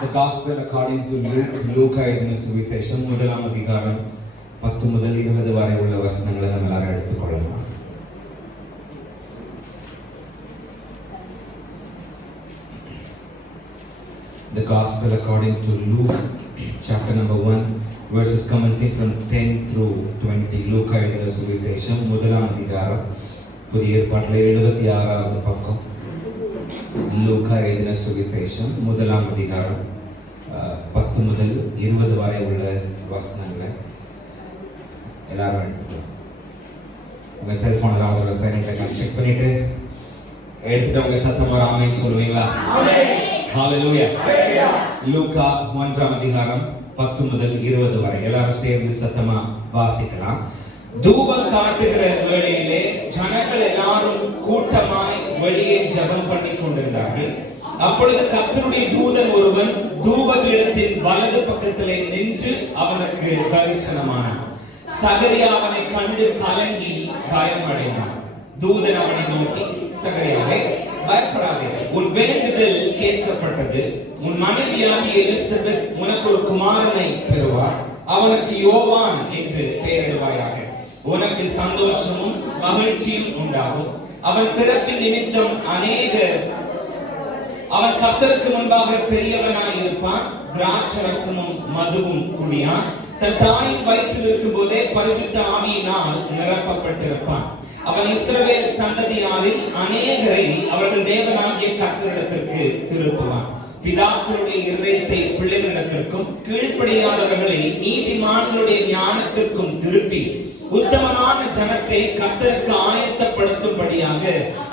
The Gospel according to Luke, Luke எழுதின சுவிசேஷம் 1ஆம் அதிகாரம் 10 முதல் 20 வரை உள்ள வசனங்களை நம்ம எல்லாரும் எடுத்துக்கொள்ளலாம். The Gospel according to Luke, chapter number 1, verses commencing from 10 through 20. Luke எழுதின சுவிசேஷம் 1ஆம் அதிகாரம் புதிய ஏற்பாட்டில் 76வது பக்கம். லூக்கா எழுதின சுவிசேஷம் 1ஆம் அதிகாரம் 10 முதல் 20 வரை உள்ள வசனங்களை எல்லாரும் எடுத்துக்கலாம். உங்க செல்போனில் அவங்க சைலண்ட்ல செக் பண்ணிட்டு எடுத்துட்டு உங்க சத்தமா ஆமென் சொல்லுவீங்களா? ஹalleluya. லூக்கா 1ஆம் அதிகாரம் 10 முதல் 20 வரை எல்லாரும் சேர்ந்து சத்தமா வாசிக்கலாம். தூபம் காட்டுகிற வேளையிலே ஜனங்கள் எல்லாரும் கூட்டமாய் வெளியே ஜெபம் பண்ணி கொண்டிருந்தார்கள். அப்பொழுது கர்த்தருடைய தூதன் ஒருவன் தூபபீடத்தின் வலது பக்கத்திலே நின்று அவனுக்கு தரிசனமானான். சகரியா அவனை கண்டு கலங்கி பயமடைந்தான். தூதன் அவனை நோக்கி, சகரியாவே பயப்படாதே, உன் வேண்டுதல் கேட்கப்பட்டது. உன் மனைவியாகிய எலிசபெத் உனக்கு ஒரு குமாரனை பெறுவார். அவனுக்கு யோவான் என்று பெயரிடுவாயாக. உனக்கு சந்தோஷமும் மகிழ்ச்சியும் உண்டாகும். அவன் பிறப்பின் நிமித்தம் அவன் கர்த்தருக்கு முன்பாக பெரியவனாய் இருப்பான். திராட்சரசமும் மதுவும் குடியான். தன் தாயின் வயிற்றில் இருக்கும் போதே பரிசுத்த ஆவியினால் நிரப்பப்பட்டிருப்பான். அவன் இஸ்ரவேல் சந்ததியாரில் அநேகரை அவர்கள் தேவனாகிய கர்த்தரிடத்திற்கு திருப்புவான். பிதாக்களுடைய இருதயத்தை பிள்ளைகளிடத்திற்கும் கீழ்ப்படியாதவர்களை நீதிமான்களுடைய ஞானத்திற்கும் திருப்பி உத்தமமான ஜனத்தை கர்த்தருக்கு ஆயத்தப்படுத்தும்படியாக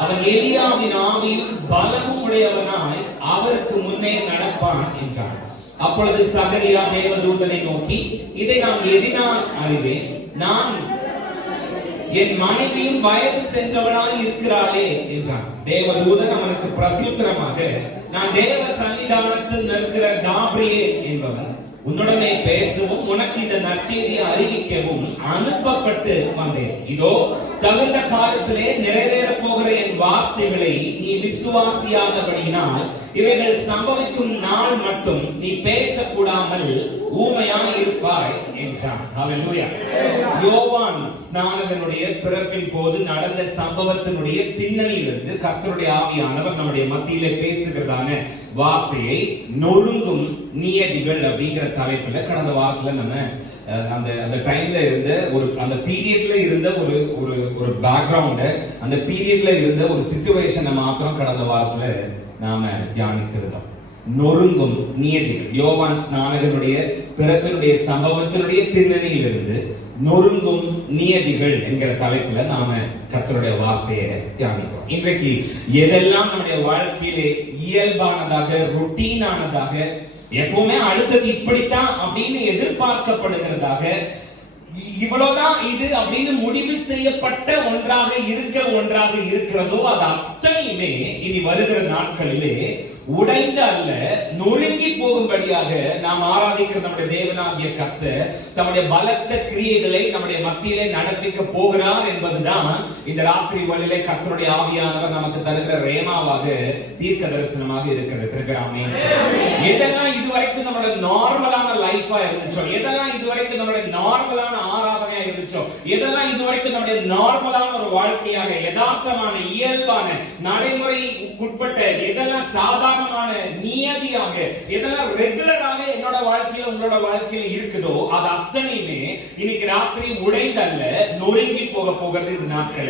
அவன் எலியாவின் ஆவியும் பலமும் உடையவனாய் அவருக்கு முன்னே நடப்பான் என்றான். அப்பொழுது சகரியா தேவதூதனை நோக்கி, இதை நான் எதினால் அறிவேன்? நான் என் மனைவியும் வயது சென்றவனாய் இருக்கிறாளே என்றான். தேவதூதன் அவனுக்கு பிரத்யுத்தரமாக, நான் தேவ சன்னிதானத்தில் நிற்கிற காபிரியேல் என்பவன் உன்னுடனே பேசவும் உனக்கு இந்த நற்செய்தியை அறிவிக்கவும் அனுப்பப்பட்டு வந்தேன். இதோ தகுந்த காலத்திலே நிறைவேற போகிற என் வார்த்தைகளை நீ விசுவாசியாதபடியினால் இவைகள் சம்பவிக்கும் நாள் மட்டும் நீ பேசக்கூடாமல் ஊமையாய் இருப்பாய் என்றான். ஹல்லேலூயா. யோவான் ஸ்நானகனுடைய பிறப்பின் போது நடந்த சம்பவத்தினுடைய பின்னணியிலிருந்து கர்த்தருடைய ஆவியானவர் நம்முடைய மத்தியிலே பேசுகிறதான வார்த்தையை நொறுங்கும் நியதிகள் அப்படிங்கிற தலைப்புல கடந்த வாரத்துல நம்ம அந்த டைம்ல இருந்த அந்த பீரியட்ல இருந்த ஒரு பேக்ரவுண்ட், அந்த பீரியட்ல இருந்த ஒரு சிச்சுவேஷனை மாத்திரம் கடந்த வாரத்துல நாம தியானித்திருந்தோம். நொறுங்கும் நியதிகள், யோவான் ஸ்நானகனுடைய பிறப்பினுடைய சம்பவத்தினுடைய பின்னணியிலிருந்து நொறுங்கும் நியதிகள் என்கிற தலைப்புல நாம கர்த்தருடைய வார்த்தையை தியானிக்கிறோம். இன்றைக்கு எதெல்லாம் நம்முடைய வாழ்க்கையிலே இயல்பானதாக, ரொட்டீனானதாக, எப்பவுமே அடுத்தது இப்படித்தான் அப்படின்னு எதிர்பார்க்கப்படுகிறதாக, இவ்வளவுதான் இது அப்படின்னு முடிவு செய்யப்பட்ட ஒன்றாக இருக்கிறதோ அது அத்தனையுமே இனி வருகிற நாட்களிலே உடைந்து அல்ல நொறுங்கி போகும்படியாக நாம் ஆராதிக்கிற நம்முடைய தேவனாகிய கர்த்தர் தம்முடைய பலத்த கிரியைகளை நம்முடைய மத்தியிலே நடப்பிக்க போகிறார் என்பதுதான் இந்த ராத்திரி வேளையிலே கர்த்தருடைய ஆவியானவர் நமக்கு தருகிற ரேமாவாக, தீர்க்க தரிசனமாக இருக்கிறது. ஆமென். எதெல்லாம் இதுவரைக்கும் நம்மளோட நார்மலான லைஃபா இருந்துச்சோ, எதெல்லாம் இதுவரைக்கும் நம்மளுடைய நார்மலான ஆராதனையா இருந்துச்சோ, எதெல்லாம் இதுவரைக்கும் நம்முடைய நார்மலான ஒரு வாழ்க்கையாக, யதார்த்தமான இயல்பான நடைமுறைக்குட்பட்ட, எதெல்லாம் சாதாரணமான நியதியாக, எதெல்லாம் ரெகுலராக என்னோட வாழ்க்கையில உங்களோட வாழ்க்கையில இருக்குதோ அது அத்தனையுமே இன்னைக்கு ராத்திரி உடைந்தல்ல நொறுங்கி போகிறது இந்த நாட்களுக்கு.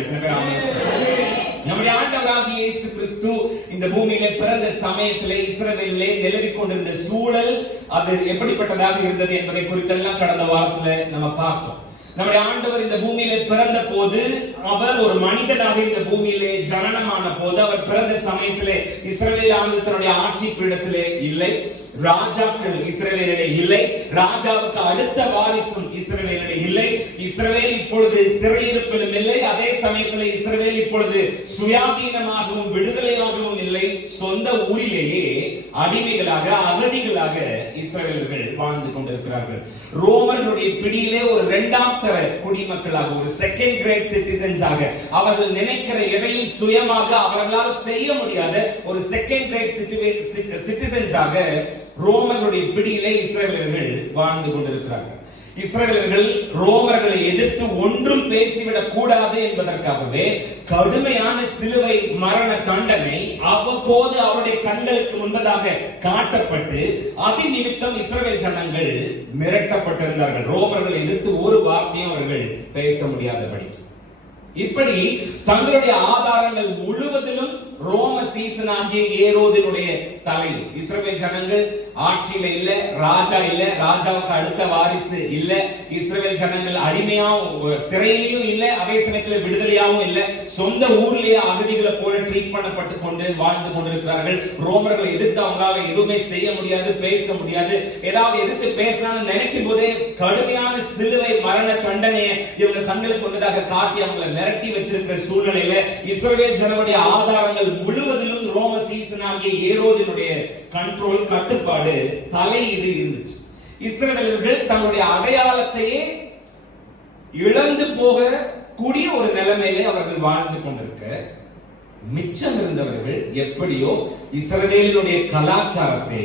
நம்முடைய ஆண்டவராகிய இயேசு கிறிஸ்து இந்த பூமியிலே பிறந்த சமயத்திலே இஸ்ரவேலிலே நிலவிக் கொண்டிருந்த சூழல் அது எப்படிப்பட்டதாக இருந்தது என்பதை குறித்தெல்லாம் கடந்த வாரத்துல நம்ம பார்த்தோம். நம்முடைய ஆண்டவர் இந்த பூமியிலே பிறந்த போது, அவர் ஒரு மனிதனாக இந்த பூமியிலே ஜனனமான போது, அவர் பிறந்த சமயத்திலே இஸ்ரவேல் ஆண்டு தன்னுடைய ஆட்சி பீடத்திலே இல்லை. ராஜாக்கள் இஸ்ரவேலிலே இல்லை. ராஜாவுக்கு அடுத்த வாரிசும் இஸ்ரவேலிலே இல்லை. இஸ்ரவேல் இப்பொழுது சிறையிருப்பிலும் இல்லை. அதே சமயத்தில் இஸ்ரவேல் இப்பொழுது சுயாதீனமாகவும் விடுதலையாகவும் இல்லை. சொந்த ஊரிலேயே அடிமைகளாக, அகதிகளாக இஸ்ரவேலர்கள் வாழ்ந்து கொண்டிருக்கிறார்கள். ரோமர்களுடைய பிடியிலே ஒரு இரண்டாம் தர குடிமக்களாக, ஒரு செகண்ட் கிரேட் சிட்டிசன்ஸாக, அவர்கள் நினைக்கிற எதையும் சுயமாக அவர்களால் செய்ய முடியாத ஒரு செகண்ட் கிரேட் சிட்டிசன்ஸாக ரோமர்களுடைய பிடியிலே இஸ்ரவேலர்கள் வாழ்ந்து கொண்டிருக்கிறார்கள். இஸ்ரவேலர்கள் ரோமர்களை எதிர்த்து ஒன்றும் பேசிவிடக் கூடாது என்பதற்காகவே கடுமையான சிலுவை மரண தண்டனை அவ்வப்போது அவருடைய கண்களுக்கு முன்பதாக காட்டப்பட்டு அதி நிமித்தம் இஸ்ரவேல் ஜனங்கள் மிரட்டப்பட்டிருந்தார்கள். ரோமர்களை எதிர்த்து ஒரு வார்த்தையும் அவர்கள் பேச முடியாதபடி. இப்படி தங்களுடைய ஆதாரங்கள் முழுவதிலும் ரோம சீசனாகிய ஏரோதினுடைய தலை. இஸ்ரவேல் ஜனங்கள் ஆட்சியில இல்ல, ராஜா இல்ல, ராஜாவுக்கு அடுத்த வாரிசு இல்ல, இஸ்ரவேல் ஜனங்கள் அடிமையாவும் சிறையிலையும் இல்ல, அதே சமயத்துல விடுதலையாவும் இல்ல, சொந்த ஊர்லயே அகதிகளை போல ட்ரீட் பண்ணப்பட்டு கொண்டு வாழ்ந்து கொண்டிருக்கிறார்கள். ரோமர்களை எதிர்த்து அவங்களால எதுவுமே செய்ய முடியாது, பேச முடியாது. ஏதாவது எதிர்த்து பேசலாம்னு நினைக்கும் போதே கடுமையான சிலுவை மரண தண்டனையை இவங்க கண்களுக்கு கொண்டதாக காட்டி அவங்களை மிரட்டி வச்சிருக்கிற சூழ்நிலையில இஸ்ரவேல் ஜனங்களுடைய ஆதாரங்கள் முழுவதிலும் ரோம சீசனாகிய ஏரோதினுடைய கண்ட்ரோல், கட்டுப்பாடு, தலையீடு இருந்துச்சு. இஸ்ரவேலர்கள் தங்களுடைய அடையாளத்தையே இழந்து போக கூடிய ஒரு நிலைமையிலே அவர்கள் வாழ்ந்து கொண்டிருக்க, மிச்சம் இருந்தவர்கள் எப்படியோ இஸ்ரவேலினுடைய கலாச்சாரத்தை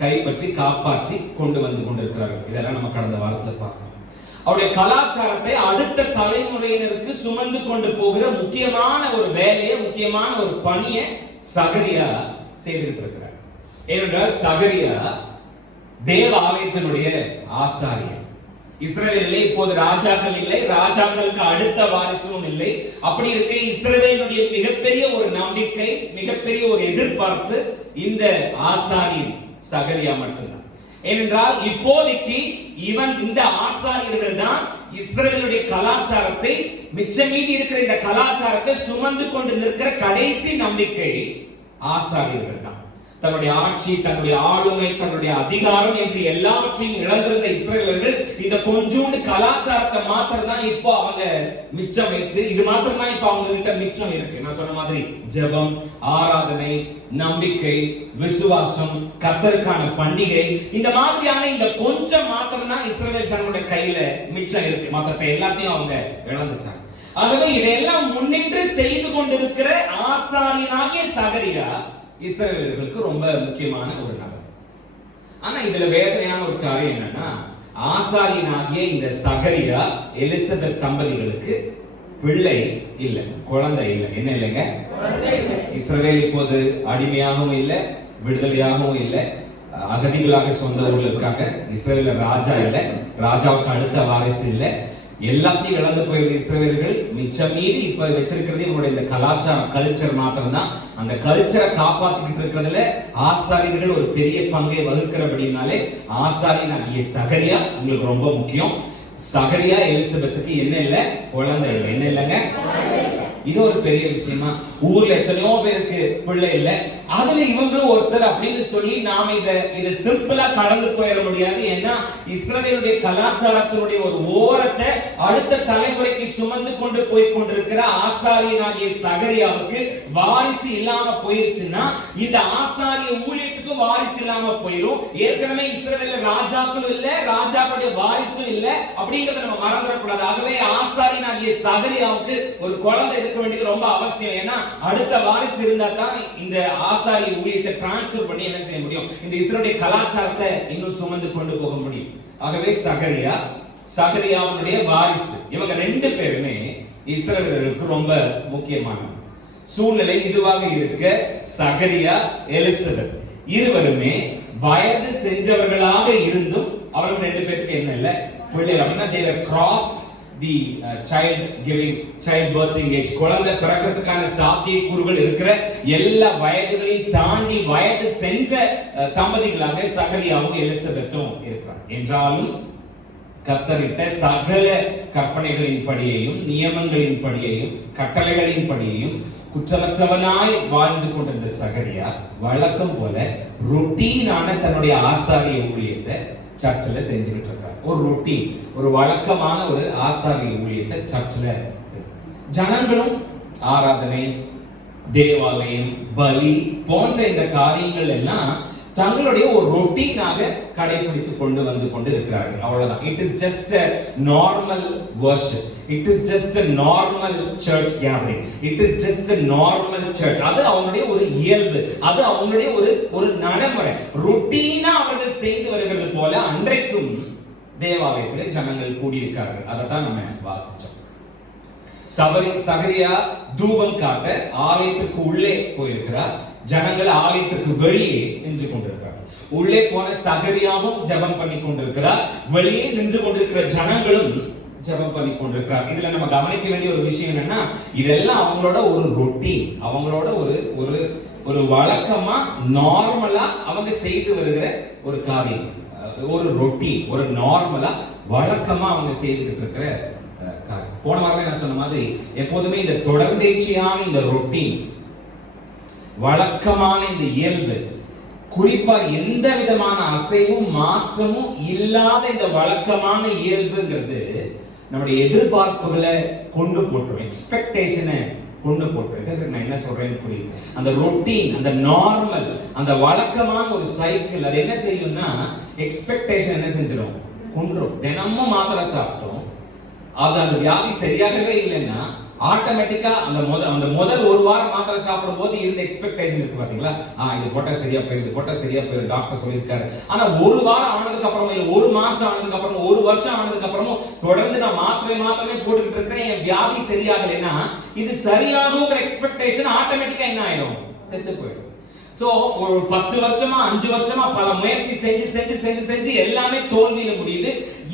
கைப்பற்றி காப்பாற்றி கொண்டு வந்து கொண்டிருக்கிறார்கள். இதெல்லாம் நம்ம கடந்த வாரத்தில் பார்த்தோம். அவருடைய கலாச்சாரத்தை அடுத்த தலைமுறையினருக்கு சுமந்து கொண்டு போகிற முக்கியமான ஒரு வேலையை, முக்கியமான ஒரு பணியை சகரியா செய்துட்டு இருக்கிறார். ஏனென்றால் சகரியா தேவ ஆலயத்தினுடைய ஆசாரியர். இஸ்ரவேலிலே இப்போது ராஜாக்கள் இல்லை, ராஜாக்களுக்கு அடுத்த வாரிசும் இல்லை. அப்படி இருக்க இஸ்ரவேலுடைய மிகப்பெரிய ஒரு நம்பிக்கை, மிகப்பெரிய ஒரு எதிர்பார்ப்பு இந்த ஆசாரியன் சகரியா மட்டும்தான். ஏனென்றால் இப்போதைக்கு இந்த ஆசாரியர்கள் தான் இஸ்ரவேலுடைய கலாச்சாரத்தை, மிச்சம் மீதி இருக்கிற இந்த கலாச்சாரத்தை சுமந்து கொண்டு நிற்கிற கடைசி நம்பிக்கை ஆசாரியர்கள் தான். தன்னுடைய ஆட்சி, தன்னுடைய ஆளுமை, தன்னுடைய அதிகாரம் என்று எல்லாவற்றையும் இழந்திருந்த இஸ்ரவேலர்கள் இந்த கொஞ்சோண்டு கலாச்சாரத்தை மாத்திரம் தான் இப்போ அவங்க மிச்சம் வைத்து, இது மாத்திரம் தான் இப்போ அவங்க கிட்ட மிச்சம் இருக்கு. நான் சொன்ன மாதிரி ஜெபம், ஆராதனை, நம்பிக்கை, விசுவாசம், கர்த்தருக்கான பண்டிகை, இந்த மாதிரியான இந்த கொஞ்சம் மாத்திரம் தான் இஸ்ரவேல் ஜனங்களுடைய கையில மிச்சம் இருக்கு. மற்றத்தை எல்லாத்தையும் அவங்க இழந்துட்டாங்க. ஆகவே இதையெல்லாம் முன்னின்று செய்து கொண்டிருக்கிற ஆசாரியனாகிய சகரியா இஸ்ரவேலர்களுக்கு ரொம்ப முக்கியமான ஒரு நபர். ஆனா இதுல வேதனையான ஒரு காரியம் என்னன்னா, ஆசாரியனாகிய இந்த சகரியா எலிசபெத் தம்பதிகளுக்கு பிள்ளை இல்லை, குழந்தை இல்லை. என்ன இல்லைங்க? இஸ்ரவேல் இப்போது அடிமையாகவும் இல்லை, விடுதலையாகவும் இல்லை, அகதிகளாக சொந்த ஊர்ல இருக்காங்க. இஸ்ரவேல ராஜா இல்லை, ராஜாவுக்கு அடுத்த வாரிசு இல்லை, எல்லாத்தையும் இழந்து போயிருக்கிற இஸ்ரவேலர்கள் மிச்சம் மீறி இப்ப வச்சிருக்கிறது இவங்களுடைய இந்த கலாச்சாரம், கல்ச்சர் மாத்திரம் தான். அந்த கல்ச்சரை காப்பாத்திக்கிட்டு இருக்கிறதுல ஆசாரியர்கள் ஒரு பெரிய பங்கை வகுக்கிறபடினாலே ஆசாரியனாகிய சகரியா உங்களுக்கு ரொம்ப முக்கியம். சகரியா எலிசபெத்துக்கு என்ன இல்லை? குழந்தை இல்லை. என்ன இல்லைங்க? இது ஒரு பெரிய விஷயமா? ஊர்ல எத்தனையோ பேருக்கு பிள்ளை இல்லை, அதுல இவங்களும் ஒருத்தர் அப்படின்னு சொல்லி நாம இத சிம்பிளா கடந்து போயிட முடியாது. ஏன்னா இஸ்ரவேலுடைய கலாச்சாரத்தினுடைய ஒரு ஓரத்தை அடுத்த தலைமுறைக்கு சுமந்து கொண்டு போய் கொண்டிருக்கிற ஆசாரியனாகிய சகரியாவுக்கு வாரிசு இல்லாம போயிருச்சுன்னா இந்த ஆசாரிய ஊழியத்துக்கு வாரிசு இல்லாம போயிடும். ஏற்கனவே இஸ்ரவேல்ல ராஜாக்களும் இல்ல, ராஜாக்களுடைய வாரிசும் இல்ல அப்படிங்கறத நம்ம மறந்துடக்கூடாது. ஆகவே ஆசாரியனாகிய சகரியாவுக்கு ஒரு குழந்தை இருக்க வேண்டியது ரொம்ப அவசியம். ஏன்னா அடுத்த வாரிசு இருந்தா தான் இந்த ஆசாரிய ஊழியத்தை டிரான்ஸ்ஃபர் பண்ணி என்ன செய்ய முடியும், இந்த இஸ்ரவேலுடைய கலாச்சாரத்தை இன்னும் சுமந்து கொண்டு போக முடியும். ஆகவே சகரியாவுடைய வாரிசு இவங்க ரெண்டு பேருமே இஸ்ரவேலர்களுக்கு ரொம்ப முக்கியமான சூழ்நிலை இதுவாக இருக்க, சகரியா, எலிசபெத் இருவருமே வயது சென்றவர்களாக இருந்தும் அவர்கள் ரெண்டு பேருக்கு என்ன இல்லை? பிள்ளை. அப்படின்னா they were crossed the child birthing age. குழந்தை பிறக்கிறதுக்கான சாத்தியக்கூறுகள் இருக்கிற எல்லா வயதுகளையும் தாண்டி வயது சென்ற தம்பதிகளாக சகரியாவும் எலிசபெத்தும் இருக்கிறார். என்றாலும் கர்த்தரிட்ட சகல கற்பனைகளின் படியையும், நியமங்களின் படியையும், கட்டளைகளின் படியையும் குற்றமற்றவனாய் வாழ்ந்து கொண்டிருந்த சகரியா வழக்கம் போல ரொட்டீனான தன்னுடைய ஆசாரிய ஊழியத்தை சர்ச்சில் செஞ்சுக்கிட்டு இருக்காரு. ஒரு ரொட்டீன், ஒரு வழக்கமான ஒரு ஆசாரிய ஊழியத்தை சர்ச்சில். ஜனங்களும் ஆராதனை, தேவாலயம், பலி போன்ற இந்த காரியங்கள் எல்லாம் தங்களுடைய ஒரு ரொட்டீனாக கடைபிடித்து கொண்டு வந்து கொண்டு இருக்கிறார்கள். அவ்வளவுதான். It is just a normal worship. It is just a normal church gathering. It is just a normal church. அது அவங்களுடைய ஒரு இயல்பு, அது அவங்களுடைய ஒரு நடைமுறை, ரொட்டீனா அவர்கள் செய்து வருகிறது போல அன்றைக்கும் தேவாலயத்தில் ஜனங்கள் கூடியிருக்கார்கள். அதை தான் நம்ம வாசிச்சோம். சகரியா தூபம் காட்ட ஆலயத்துக்கு உள்ளே போயிருக்கிறார். ஜனங்கள் ஆலயத்திற்கு வெளியே நின்று கொண்டிருக்கிறார். உள்ளே போன சகரியாவும் ஜெபம் பண்ணி கொண்டிருக்கிறார், வெளியே நின்று கொண்டிருக்கிற ஜனங்களும் ஜெபம் பண்ணி கொண்டிருக்கிறார். இதுல நம்ம கவனிக்க வேண்டிய ஒரு விஷயம் என்னன்னா, இதெல்லாம் அவங்களோட ஒரு ரொட்டீன், அவங்களோட ஒரு வழக்கமா நார்மலா அவங்க செய்து வருகிற ஒரு காரியம், ஒரு ரொட்டீன், ஒரு நார்மலா வழக்கமா அவங்க செய்துட்டு இருக்கிற காரியம். போன வாரமே நான் சொன்ன மாதிரி எப்போதுமே இந்த தொடர்ந்தேர்ச்சியான இந்த ரொட்டீன், வழக்கமான இந்த இயல்பு, குறிப்பா எந்த விதமான அசைவும் மாற்றமும் இல்லாத இந்த வழக்கமான இயல்புங்கிறது நம்முடைய எதிர்பார்ப்புகளை கொண்டு போட்டுரும், எக்ஸ்பெக்டேஷனை கொண்டு போட்டு. நான் என்ன சொல்றேன்னு புரியுது. அந்த ரொட்டீன், அந்த நார்மல், அந்த வழக்கமான ஒரு சைக்கிள் அது என்ன செய்யும்னா எக்ஸ்பெக்டேஷன் என்ன செஞ்சிடும், கொன்றும். தினமும் மாத்திரை சாப்பிட்டோம், அது அந்த வியாதி சரியாகவே இல்லைன்னா ஆட்டோமேட்டிக்கா அந்த முதல் ஒரு வாரம் மாத்திரை சாப்பிடும் போது இருந்த எக்ஸ்பெக்டேஷன் இருக்கு பாத்தீங்களா, இது போட்டா சரியா போயிடுது, போட்டா சரியா போயிடும், டாக்டர் சொல்லியிருக்காரு. ஆனா ஒரு வாரம் ஆனதுக்கு அப்புறமா, இல்ல ஒரு மாசம் ஆனதுக்கு அப்புறமா, ஒரு வருஷம் ஆனதுக்கு அப்புறமும் தொடர்ந்து நான் மாத்திரமே போட்டுக்கிட்டு இருக்கிறேன், என் வியாதி சரியாகலைன்னா இது சரியாகுங்கிற எக்ஸ்பெக்டேஷன் ஆட்டோமேட்டிக்கா என்ன ஆயிடும், செத்து போயிடும். சோ ஒரு 10 வருஷமா 5 வருஷமா பல முயற்சி செஞ்சு எல்லாமே தோல்வியில முடியுது.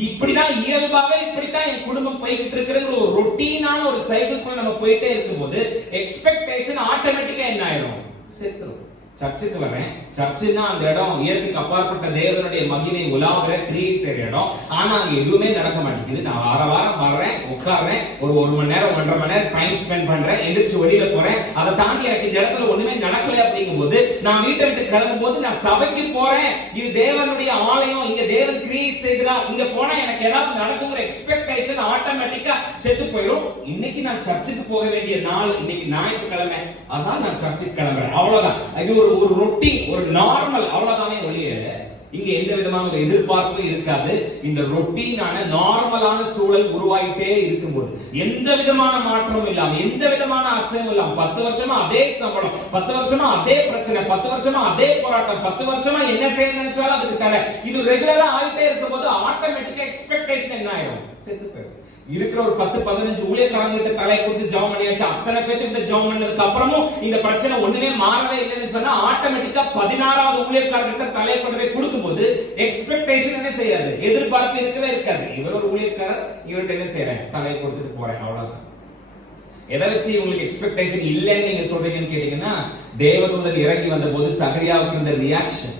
இப்படிதான் இயல்பாவே இப்படித்தான் என் குடும்பம் போய்கிட்டு இருக்கிற ஒரு ரொட்டீனான ஒரு சைக்கிள் நம்ம போயிட்டே இருக்கும்போது எக்ஸ்பெக்டேஷன் ஆட்டோமேட்டிக்கா என்ன ஆயிடும், செத்துரும். சர்ச்சுக்கு வரேன், சர்ச்சுன்னா அந்த இடம் இயற்கைக்கு அப்பாற்பட்ட தேவனுடைய மகிமை உலாவுற கிரியை செய்யற இடம். ஆனா அங்க எதுவுமே நடக்க மாட்டேங்குது. நான் வாரம் வர்றேன், உட்கார்றேன், ஒரு 1 மணி நேரம் 1.5 மணி நேரம் டைம் ஸ்பெண்ட் பண்றேன், எந்திரிச்சு வெளியில போறேன். அதை தாண்டி எனக்கு இந்த இடத்துல ஒண்ணுமே நடக்கல அப்படிங்கும் போது நான் வீட்டை விட்டு கிளம்பும் போது நான் சபைக்கு போறேன், இது தேவனுடைய ஆலயம், இங்க தேவன் கிரியை செய்கிறார், இங்க போனா எனக்கு ஏதாவது நடக்குங்கிற எக்ஸ்பெக்டேஷன் ஆட்டோமேட்டிக்கா செத்து போயிடும். இன்னைக்கு நான் சர்ச்சுக்கு போக வேண்டிய நாள், இன்னைக்கு ஞாயிற்றுக்கிழமை, அதான் நான் சர்ச்சுக்கு கிளம்புறேன், அவ்வளவுதான். இது ஒரு ரொட்டீன், ஒரு நார்மல், அவ்வளவுதானே ஒழிய இங்க எந்த விதமான ஒரு எதிர்பார்ப்பும் இருக்காது. இந்த ரொட்டீனான நார்மலான சூழல் உருவாயிட்டே இருக்கும்போது எந்த விதமான மாற்றமும் இல்லாம, எந்த விதமான அசையும் இல்லாம, 10 வருஷமா அதே சம்பளம், 10 வருஷமா அதே பிரச்சனை, 10 வருஷமா அதே போராட்டம், 10 வருஷமா என்ன செய்ய நினைச்சாலும் அதுக்கு தடை, இது ரெகுலரா ஆயிட்டே இருக்கும்போது ஆட்டோமேட்டிக்கா எக்ஸ்பெக்டேஷன் என்ன ஆயிடும், செத்து போயிடும். இருக்கிற ஒரு 10-15 ஊழியக்காரங்க கிட்ட தலை கொடுத்து ஜெபம் பண்ணியாச்சு, அத்தனை பேர்த்துக்கிட்ட ஜெபம் பண்ணதுக்கு அப்புறமும் இந்த பிரச்சனை ஒண்ணுமே மாறவே இல்லைன்னு சொன்னா ஆட்டோமேட்டிக்கா 16வது ஊழியக்காரர்கிட்ட தலையை கொண்டு போய் கொடுக்கும்போது எக்ஸ்பெக்டேஷன் என்ன செய்யாது, எதிர்பார்ப்பு இருக்கவே இருக்காது. இவர் ஒரு ஊழியக்காரர், இவர்கிட்ட என்ன செய்யறேன், தலையை கொடுத்துட்டு போறேன், அவ்வளவுதான். எதை வச்சு உங்களுக்கு எக்ஸ்பெக்டேஷன் இல்லைன்னு நீங்க சொல்றீங்கன்னு கேட்டீங்கன்னா, தேவதூதன் இறங்கி வந்த போது சகரியாவுக்கு இருந்த ரியாக்ஷன்,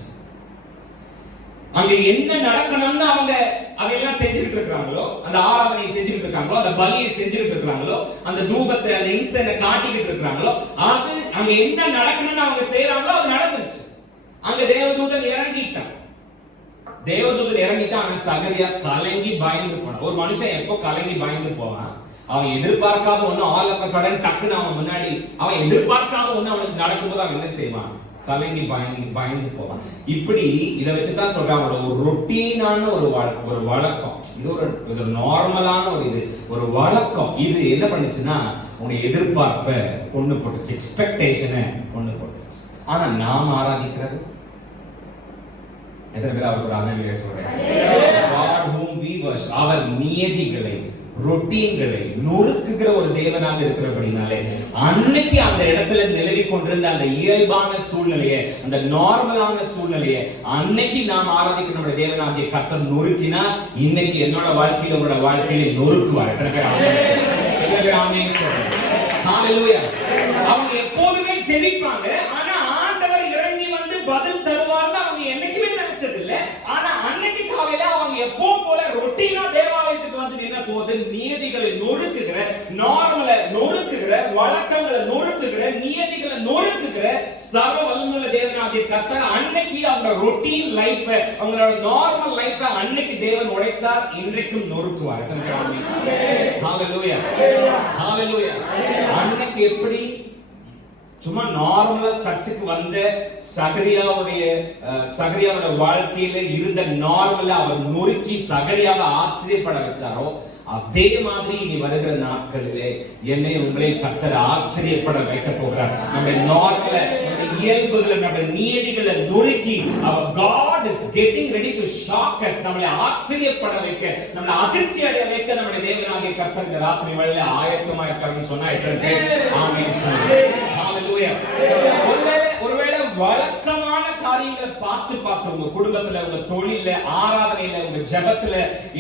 அங்க என்ன நடக்கணும்னு அவங்க அதையெல்லாம் செஞ்சுட்டு இருக்காங்களோ, அந்த ஆராதனை செஞ்சுட்டு இருக்காங்களோ, அந்த பலியை செஞ்சுட்டு இருக்காங்களோ, அந்த தூபத்தை, அந்த இன்சனை காட்டிக்கிட்டு இருக்காங்களோ, அது அங்க என்ன நடக்கணும்னு அவங்க செய்யறாங்களோ அது நடந்துருச்சு. அங்க தேவதூதன் இறங்கிட்டான். ஆனா சகரியா கலங்கி பயந்து போனான். ஒரு மனுஷன் எப்போ கலங்கி பயந்து போவான், அவன் எதிர்பார்க்காத ஒண்ணு ஆல் ஆஃப் சடன் டக்குன்னு அவன் முன்னாடி, அவன் எதிர்பார்க்காத ஒண்ணு அவனுக்கு நடக்கும்போது அவன் என்ன செய்வான், கலங்கி பயந்து போவான். இப்படி இதை வச்சுதான் சொல்றாங்க, ஒரு ரொட்டீனான ஒரு வழக்கம், இது ஒரு நார்மலான ஒரு வழக்கம். இது என்ன பண்ணுச்சுன்னா உன்னை எதிர்பார்ப்ப கொண்டு போட்டுச்சு, எக்ஸ்பெக்டேஷனை கொண்டு போட்டுச்சு. ஆனா நாம் ஆராதிக்கிறது எத்தனை பேர் அவருக்கு ஆராதனை சொல்றேன், God whom we worship, அவர் நியதிகளை, ரொட்டீன்களை நொறுக்குகிற ஒரு தேவனாக இருக்கிறபடினாலே அன்னைக்கு அந்த இடத்துல நிலவி கொண்டிருந்த அந்த இயல்பான சூழ்நிலையை, அந்த நார்மலான சூழ்நிலையை அன்னைக்கு நாம் ஆராதிக்கிற நம்முடைய தேவனாகிய கர்த்தர் நொறுக்கினா, இன்னைக்கு என்னோட வாழ்க்கையில உங்களோட வாழ்க்கையில நொறுக்குவார். அவங்க எப்போதுமே ஜெபிப்பாங்க, ஆனா ஆண்டவர் இறங்கி வந்து பதில் தருவார்னு அவங்க என்னைக்குமே நினைச்சது இல்லை. ஆனா அன்னைக்கு காலையில அவங்க எப்போ போல ரொட்டீனா தேவாலயத்துக்கு வந்து நின்ன போது நியதிகளை நொறுக்குகிற, நார்மலை நொறுக்குகிற, வழக்கங்களை நொறுக்குகிற, நியதிகளை நொறுக்குகிற சர்வ வல்லமையுள்ள தேவனாகிய கர்த்தர் அன்னைக்கு அவங்க ரொட்டீன் லைஃப், அவங்களோட நார்மல் லைஃப் அன்னைக்கு தேவன் உடைத்தார், இன்றைக்கும் நொறுக்குவார். ஹalleluya, ஹalleluya. அன்னைக்கு எப்படி சும்மா நார்மலா சர்ச்சுக்கு வந்த சகரியாவுடைய வாழ்க்கையில இருந்த நார்மலா அவர் நொறுக்கி சகரியாவை ஆச்சரியப்பட வச்சாரோ, அதே மாதிரி இனி வருகிற நாட்களிலே என்னை உங்களை கர்த்தர் ஆச்சரியப்பட வைக்க போகிறார். நம்முடைய நார்மல, நம்முடைய இயல்புகளை, நம்முடைய நியதிகளை நொறுக்கி அவர் God is getting ready to shock us, நம்மளை ஆச்சரியப்பட வைக்க, நம்மளை அதிர்ச்சி அடைய வைக்க நம்முடைய தேவனாகிய கர்த்தர் இந்த ராத்திரி வேளையில ஆயத்தமா இருக்காருன்னு சொன்னாயிட்டு. ஆமென் சொல்லுங்க. ஹalleluya. ஒருவேளை வழக்கமான காரியங்களை பார்த்து உங்க குடும்பத்துல, உங்க தொழில, ஆராதனையில, உங்க ஜெபத்துல,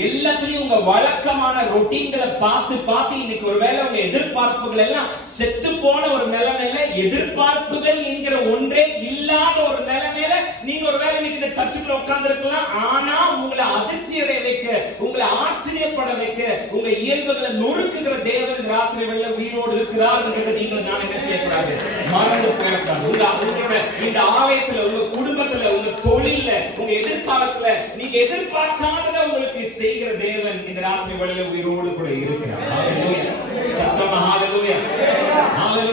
எல்லாத்துலயும் உங்க வழக்கமான ரொட்டீன்களை பார்த்து இன்னைக்கு ஒருவேளை உங்க எதிர்பார்ப்புகள் எல்லாம் செத்து போன ஒரு நிலைமையில, எதிர்பார்ப்புகள் என்கிற ஒன்றே இல்லாத ஒரு நிலைமையில நீங்க ஒருவேளை இன்னைக்கு இந்த சர்ச்சுக்குள்ள உட்கார்ந்து இருக்கலாம். ஆனா உங்களை அதிர்ச்சி அடைய வைக்க, உங்களை ஆச்சரியப்பட வைக்க, உங்க இயல்புகளை நொறுக்குகிற தேவன் ராத்திரி வேளையில உயிரோடு இருக்கிறார் என்கிறத நீங்கள் நான் என்ன செய்யக்கூடாது, மறந்து போயிடக்கூடாது. உங்களோட இந்த ஆலயத்துல, உங்க குடும்பத்துல, உங்க தொழில்ல, உங்க எதிர்காலத்துல நீங்க எதிர்பார்க்காதத உங்களுக்கு செய்கிற தேவன் இந்த ராத்திரி வேளையில உயிரோடு கூட இருக்கிறார். ஹalleluya, சத்தமா ஹalleluya, ஹalleluya.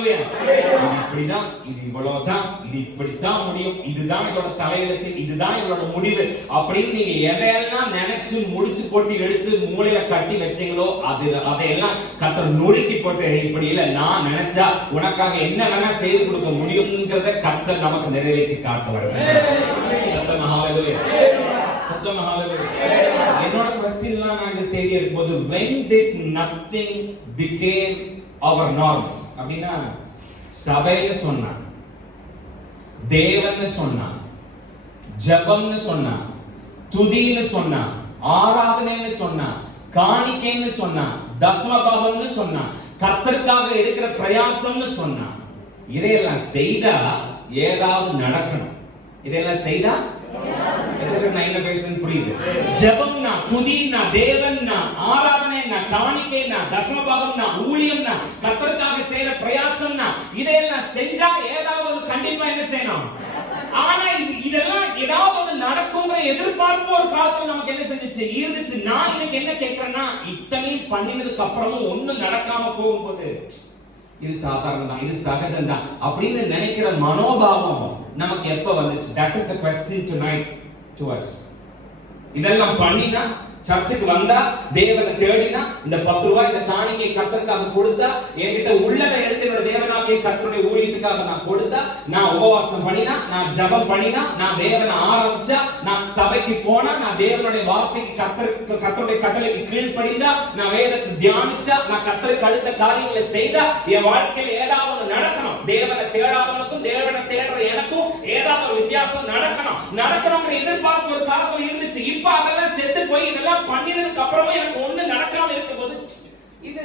இப்படிதான், இது இவ்வளவுதான், இது இப்படித்தான் முடியும், இதுதான் இதோட தலையெழுத்து, இதுதான் இதோட முடிவு அப்படின்னு நீங்க எதையெல்லாம் நினைச்சு முடிச்சு போட்டு எடுத்து மூளையில கட்டி வச்சீங்களோ அதையெல்லாம் கர்த்தர் நொறுக்கி போட்டு, இப்படி இல்ல, நான் நினைச்சா உனக்காக என்ன வேணா செய்து கொடுக்க முடியும்ங்கிறத கர்த்தர் நமக்கு நிறைவேற்றி காட்டுவார். சத்தமா ஹல்லேலூயா, சத்தமா ஹல்லேலூயா. என்னோட क्वेश्चनலாம் நான் இந்த செய்தி எடுக்கும்போது when did nothing became our norm அப்படினா சபைன்னு சொன்னா, தேவன்னு சொன்னா, ஜெபம்னு சொன்னா, துதின்னு சொன்னா, ஆராதனைன்னு சொன்னா, காணிக்கைன்னு சொன்னா, தசமபாகம்னு சொன்னா, கர்த்தருக்காக எடுக்கிற பிரயாசம்னு சொன்னா, இதையெல்லாம் செய்தா ஏதாவது நடக்கணும். இதெல்லாம் செய்தா நான் என்ன பேசுறேன்னு புரியுது. ஜெபம்னா, துதினா, தேவன்னா, ஆராதனைனா, காணிக்கைனா, தசமபாகம்னா, ஊழியம்னா, கர்த்தருக்காக செய்யற பிரயாசம்னா, இதெல்லாம் செஞ்சா ஏதாவது கண்டிப்பா என்ன செய்யணும். ஆனா இதெல்லாம் ஏதாவது ஒண்ணு நடக்குங்கிற எதிர்பார்ப்பு ஒரு காலத்துல நமக்கு என்ன செஞ்சுச்சு, இருந்துச்சு. நான் இன்னைக்கு என்ன கேட்கிறேன்னா, இத்தனையும் பண்ணினதுக்கு அப்புறமும் ஒண்ணு நடக்காம போகும்போது இது சாதாரணம் தான், இது சகஜம் தான் அப்படின்னு நினைக்கிற மனோபாவம் நமக்கு எப்ப வந்துச்சு? That is the question tonight to us. இதெல்லாம் பண்ணினா, சர்ச்சுக்கு வந்தா, தேவனை தேடினா, இந்த 10 ரூபாய் இந்த காணிக்கை கர்த்தருக்காக கொடுத்தா, என்கிட்ட உள்ளதை எடுத்து என்னோட தேவனாகிய கர்த்தருடைய ஊழியத்துக்காக நான் கொடுத்தா, நான் உபவாசம் பண்ணினா, நான் ஜெபம் பண்ணினா, நான் தேவனை ஆராதிச்சா, நான் சபைக்கு போனா, நான் தேவனுடைய வார்த்தைக்கு கர்த்தருடைய கட்டளைக்கு கீழ்ப்படிந்தா, நான் வேதத்தை தியானிச்சா, நான் கர்த்தருக்கு அடுத்த காரியங்களை செய்தா, என் வாழ்க்கையில் ஏதாவது ஒன்று நடக்கணும். தேவனை தேடாதவனுக்கும் தேவனை தேடுற எனக்கும் ஏதாவது ஒரு வித்தியாசம் நடக்கணும்ங்கிற எதிர்பார்ப்பு ஒரு காலத்துல இருந்துச்சு. இப்ப அதெல்லாம் செத்து போய் இதெல்லாம் பண்ணினதுக்கு அப்புறமா எனக்கு ஒண்ணு நடக்காம இருக்கும்போது, இது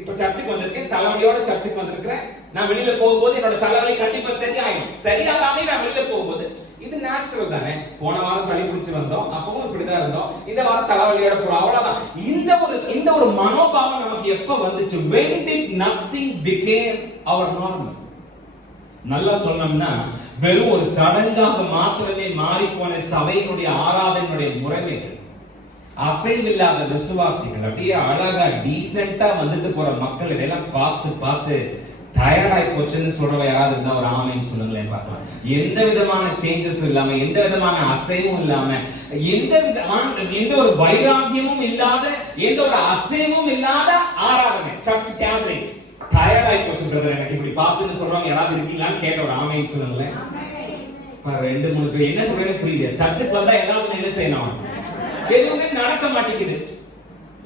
இப்ப சர்ச்சுக்கு வந்திருக்கேன், தலைவலியோட சர்ச்சுக்கு வந்திருக்கிறேன், நான் வெளியில போகும்போது என்னோட தலைவலி கண்டிப்பா சரியாயிடும். சரியாகாம நான் வெளியில போகும்போது இது நேச்சுரல் தானே. போன வாரம் சளி பிடிச்சு வந்தோம், அப்பவும் இப்படிதான் இருந்தோம், இந்த வாரம் தலைவலியோட போறோம், அவ்வளவுதான். இந்த ஒரு மனோபாவம் நமக்கு எப்ப வந்துச்சு? when did nothing became our normal? நல்லா சொன்னோம்னா, வெறும் ஒரு சடங்காக மாத்திரமே மாறி போன சபையினுடைய ஆராதனையுடைய முறைமைகள், அசைவில்லாத விசுவாசிகள், அப்படியே அழகா டீசென்ட்டா வந்துட்டு போற மக்கள் இதெல்லாம் பார்த்து டயர்டாய் போச்சுன்னு சொல்றவ யாராவது இருந்தா ஒரு ஆமைன்னு சொல்லுங்களேன் பார்க்கலாம். எந்த விதமான சேஞ்சஸும் இல்லாம, எந்த விதமான அசைவும் இல்லாம, எந்த ஒரு வைராக்கியமும் இல்லாத, எந்த ஒரு அசைவும் இல்லாத ஆராதனை, சர்ச் கேதரிங். டயர்டாய் போச்சு பிரதர் எனக்கு இப்படி பார்த்துன்னு சொல்றவங்க யாராவது இருக்கீங்களான்னு கேட்ட ஒரு ஆமைன்னு சொல்லுங்களேன். 2-3 பேர் என்ன சொல்றேன்னு புரியல. சர்ச்சுக்கு வந்தா ஏதாவது என்ன செய்யணும், எதுவுமே நடக்க மாட்டேங்குது.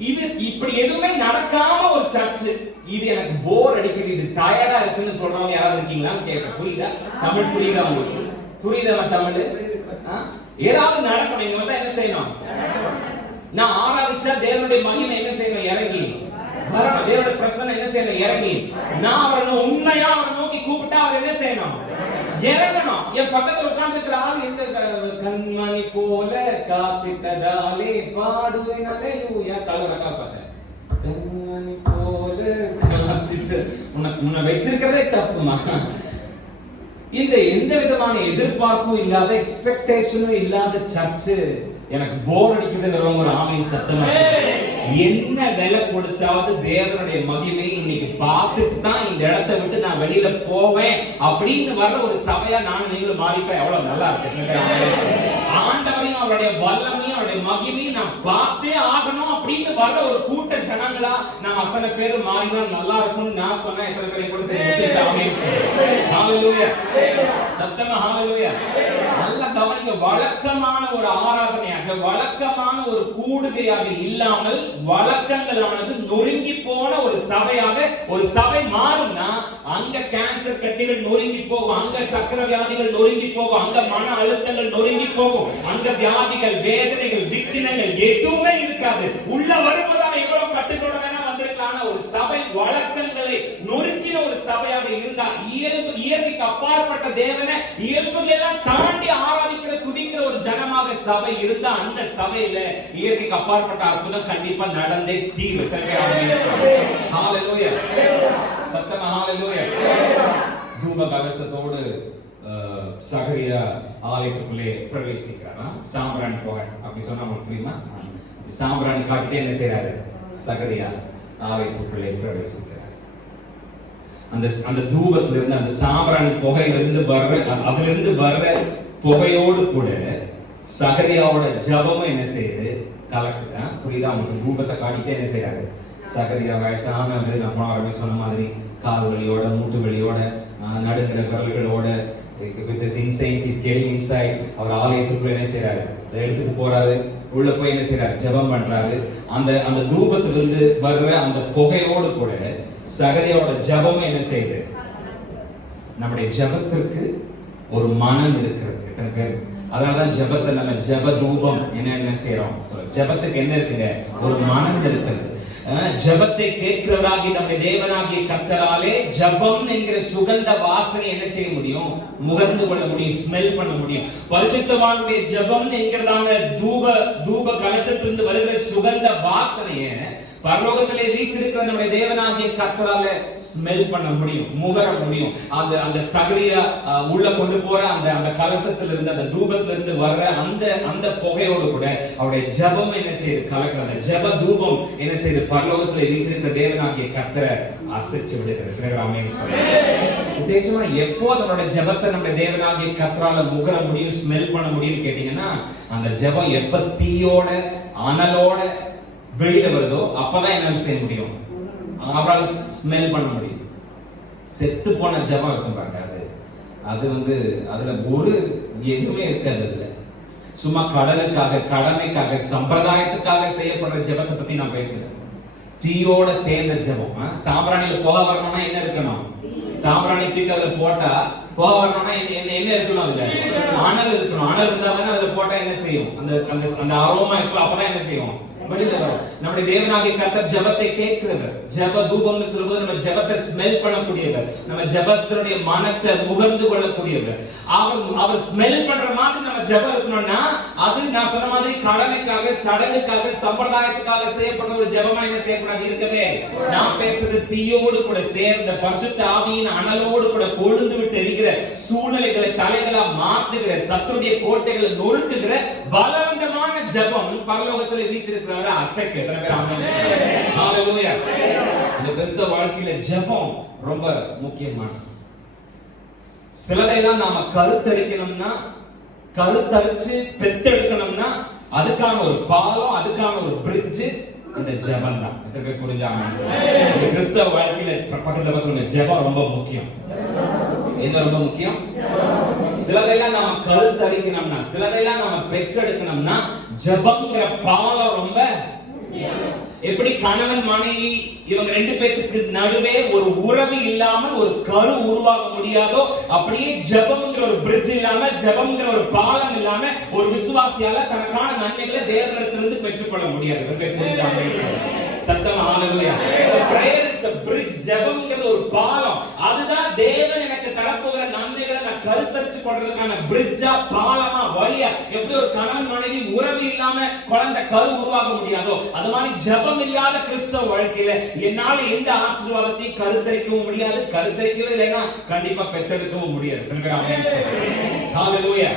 இது இப்படி எதுவுமே நடக்காம ஒரு சர்ச், இது எனக்கு போர் அடிக்குது, இது டயர்டா இருக்குன்னு சொல்றவங்க யாராவது இருக்கீங்களான்னு கேட்க. புரியுதா? தமிழ் புரியுதா உங்களுக்கு? புரியுதா தமிழ்? ஏதாவது நடக்கணும். இங்க வந்தா என்ன செய்யணும்? நான் ஆராதிச்சா தேவனுடைய மகிமை என்ன செய்யணும்? இறங்கி வரணும். தேவனுடைய பிரசன்னம் என்ன செய்யணும்? இறங்கி நான் அவரை உண்மையா அவரை நோக்கி கூப்பிட்டா அவர் என்ன செய்யணும்? இறங்கணும். என் பக்கத்துல உட்கார்ந்து இருக்கிற ஆள் எந்த கண்மணி போல காத்திட்டதாலே பாடுவேன் அல்லேலூயா கலரக்கா பார்த்தேன். கண்மணி போல காத்திட்டு உன்னை வச்சிருக்கிறதே தப்புமா. இந்த எந்த விதமான எதிர்பார்ப்பும் இல்லாத, எக்ஸ்பெக்டேஷனும் இல்லாத சர்ச் எனக்கு போர் அடிக்குதுன்ற ஒரு ஆமையின் சத்தமா. என்ன விலை கொடுத்தாவது தேவனுடைய மகிமை இன்னைக்கு பார்த்துட்டு தான் இந்த இடத்தை விட்டு நான் வெளியில போவேன் அப்படின்னு வர்ற ஒரு சபையா நான் நீங்களும் மாறிப்பா எவ்வளவு நல்லா இருக்கு. ஆண்டவரையும் அவருடைய வல்லமையும் அவருடைய மகிமையும் நான் பார்த்தே ஆகணும் அப்படின்னு வர்ற ஒரு கூட்ட ஜனங்களா நாம் அத்தனை பேர் மாறினா நல்லா இருக்கும்னு நான் சொன்னேன். எத்தனை பேரை கூட சத்தமா ஹல்லேலூயா. நல்ல கவனிங்க. வழக்கமான ஒரு ஆராதனையாக, வழக்கமான ஒரு கூடுகையாக இல்லாமல் வழக்கங்களானது நொறுங்கி போன ஒரு சபையாக ஒரு சபை மாறும்னா, அங்க கேன்சர் கட்டிகள் நொறுங்கி போகும், அங்க சக்கர வியாதிகள் நொறுங்கி போகும், அங்க மன அழுத்தங்கள் நொறுங்கி போகும், அங்க வியாதிகள், வேதனைகள், விக்கினங்கள் எதுவுமே இருக்காது. உள்ள வருவதாக எவ்வளவு கட்டுக்கொள்ள வேணா வந்திருக்கலாம். ஒரு சபை வழக்கங்களை நொறுக்கின ஒரு சபையாக இருந்தா, இயற்கைக்கு அப்பாற்பட்ட தேவனை இயல்புகளெல்லாம் தாண்டி ஆராதிக்கிற துதிக்கிற ஒரு ஜனமாக சபை இருந்தா, அந்த சபையில இயற்கைக்கு அப்பாற்பட்ட அற்புதம் கண்டிப்பா நடந்தே தீரும். ஹல்லேலூயா. சத்தமா ஹல்லேலூயா. தூப கலசத்தோடு சகரியா ஆலயத்துக்குள்ளே பிரவேசிக்கிறாரா. சாம்பிராணி போக அப்படி சொன்னா உங்களுக்கு புரியுமா? சாம்பிராணி காட்டிட்டு என்ன செய்யறாரு? சகரியா ஆலயத்துக்குள்ளே பிரவேசிக்கிறார். அந்த தூபத்துல இருந்து அந்த சாம்பிராணி புகையில இருந்து அதுல இருந்து வர்ற புகையோடு கூட சகரியாவோட ஜபமும் என்ன செய்யுது, கலக்குது. புரியுதா உங்களுக்கு? தூபத்தை காட்டிட்டே என்ன செய்யறாரு சகரியா. வயசானவர் நான் போன சொன்ன மாதிரி கால் வலியோட, மூட்டு வலியோட, நடுங்கிற விரல்களோட, with his insights he's getting inside. அவர் ஆலயத்துக்குள்ள என்ன செய்யறாரு, எடுத்துட்டு போறாரு, உள்ள போய் என்ன செய்யறாரு, ஜெபம் பண்றாரு. அந்த தூபத்திலிருந்து வர்ற அந்த புகையோடு கூட சகரியாவோட ஜெபமும் என்ன செய்யுது. நம்முடைய ஜெபத்திற்கு ஒரு மனம் இருக்கிறது. எத்தனை பேர்? அதனாலதான் ஜெபத்தை நம்ம ஜெப தூபம் என்ன செய்யறோம். ஜெபத்துக்கு என்ன இருக்குங்க, ஒரு மனம் இருக்கிறது. ஜெபத்தை கேட்கிறவராகி நம்முடைய தேவனாகிய கர்த்தராலே ஜெபம் என்கிற சுகந்த வாசனை என்ன செய்ய முடியும், முகர்ந்து கொள்ள முடியும், ஸ்மெல் பண்ண முடியும். பரிசுத்தவானுடைய ஜெபம் என்கிறதான தூப கலசத்திலிருந்து வருகிற சுகந்த வாசனையை பரலோகத்திலே வீற்றிருக்கிற நம்முடைய தேவனாகிய கர்த்தரால ஸ்மெல் பண்ண முடியும், முகர முடியும். அந்த சகரியா உள்ள கொண்டு போற அந்த கலசத்துல இருந்து, அந்த தூபத்துல இருந்து வர்ற அந்த புகையோடு கூட அவருடைய ஜெபம் என்ன செய்யுது, கலக்கிற அந்த ஜெப தூபம் என்ன செய்யுது, பரலோகத்திலே வீற்றிருக்கிற தேவனாகிய கர்த்தரை அசைச்சு விடுகிறது. விசேஷமா எப்போ நம்மளுடைய ஜெபத்தை நம்முடைய தேவனாகிய கர்த்தரால முகர முடியும், ஸ்மெல் பண்ண முடியும் கேட்டீங்கன்னா, அந்த ஜெபம் எப்ப தீயோட அனலோட வெளியில வருதோ அப்பதான் என்ன செய்ய முடியும், அவரால் ஸ்மெல் பண்ண முடியும். செத்து போன ஜெபம் இருக்கும் பாருங்க, அது அதுல ஒரு எதுவுமே இருக்காது. அதுல சும்மா கடலுக்காக, கடமைக்காக, சம்பிரதாயத்துக்காக செய்யப்படுற ஜெபத்தை பத்தி நான் பேசுறேன். தீயோட சேர்ந்த ஜெபம். சாம்பிராணியில புகை வரணும்னா என்ன இருக்கணும், சாம்பிராணி தூக்கி அதுல போட்டா புகை வரணும்னா என்ன இருக்கணும், அதுல அனல் இருக்கணும். அனல் இருந்தாலும் அதுல போட்டா என்ன செய்யும், அந்த அரோமா அப்பதான் என்ன செய்யும், வெளியில வரும். நம்முடைய தேவனாகிய கர்த்தர் ஜெபத்தை கேட்கிறவர். ஜெப தூபம்னு சொல்லும்போது நம்ம ஜெபத்தை ஸ்மெல் பண்ணக்கூடியவர், நம்ம ஜெபத்தினுடைய மனத்தை முகர்ந்து கொள்ளக்கூடியவர். அவர் ஸ்மெல் பண்ற மாதிரி நம்ம ஜெபம் இருக்கணும்னா, அது நான் சொன்ன மாதிரி கடமைக்காக, சடங்குக்காக, சம்பிரதாயத்துக்காக செய்யப்படுற ஒரு ஜெபமா என்ன செய்யக்கூடாது, இருக்கவே. நான் பேசுறது தீயோடு கூட சேர்ந்த பரிசுத்த ஆவியின் அனலோடு கூட கொழுந்து விட்டு எரிகிற, சூழ்நிலைகளை தலைகளா மாத்துகிற, சத்துருடைய கோட்டைகளை நொறுக்குகிற பலவந்தமான ஜெபம் பரலோகத்தில் வீற்றிருக்கிற அசைக்கு. ஹalleluya. இந்த கிறிஸ்தவ வாழ்க்கையில ஜெபம் ரொம்ப முக்கியமானது. சிலதையெல்லாம் நாம கருத்தரிக்கணும்னா, கருத்தரிச்சு பெத்தெடுக்கணும்னா அதுக்கான ஒரு பாலம், அதுக்கான ஒரு பிரிட்ஜ் இந்த ஜெபம் தான். எத்தனை பேர் புரிஞ்சாங்க? இந்த கிறிஸ்தவ வாழ்க்கையில பக்கத்துல சொல்லுங்க, ஜெபம் ரொம்ப முக்கியம். என்ன ரொம்ப முக்கியம்? சிலதையெல்லாம் நாம கருத்தரிக்கணும்னா, சிலதையெல்லாம் நாம பெற்றெடுக்கணும்னா ஜெபம்ங்கிற பாலம் ரொம்ப. எப்படி கணவன் மனைவி இவங்க ரெண்டு பேருக்கு நடுவே ஒரு உறவு இல்லாமல் ஒரு கரு உருவாக முடியாதோ, அப்படியே ஜெபம்ங்கிற ஒரு பிரிட்ஜ் இல்லாம, ஜெபம்ங்கிற ஒரு பாலம் இல்லாம ஒரு விசுவாசியால தனக்கான நன்மைகளை தேவனிடத்திலிருந்து பெற்றுக்கொள்ள முடியாது. சத்தமா ஹalleluya. prayer is the bridge. ஜெபம்ங்கிறது ஒரு பாலம். அதுதான் தேவன் எனக்கு தரப்போகிற நன்மைகளை நான் கருத்தரிச்சு கொள்றதுக்கான பிரிட்ஜா, பாலமா, வழியா. எப்படி ஒரு கணவன் மனைவி உறவு இல்லாம குழந்தை கரு உருவாக முடியாதோ, அது மாதிரி ஜெபம் இல்லாத கிறிஸ்தவ வாழ்க்கையில என்னால எந்த ஆசீர்வாதத்தையும் கருத்தரிக்கவும் முடியாது. கருத்தரிக்கவே இல்லைன்னா கண்டிப்பா பெற்றெடுக்கவும் முடியாது. ஹalleluya.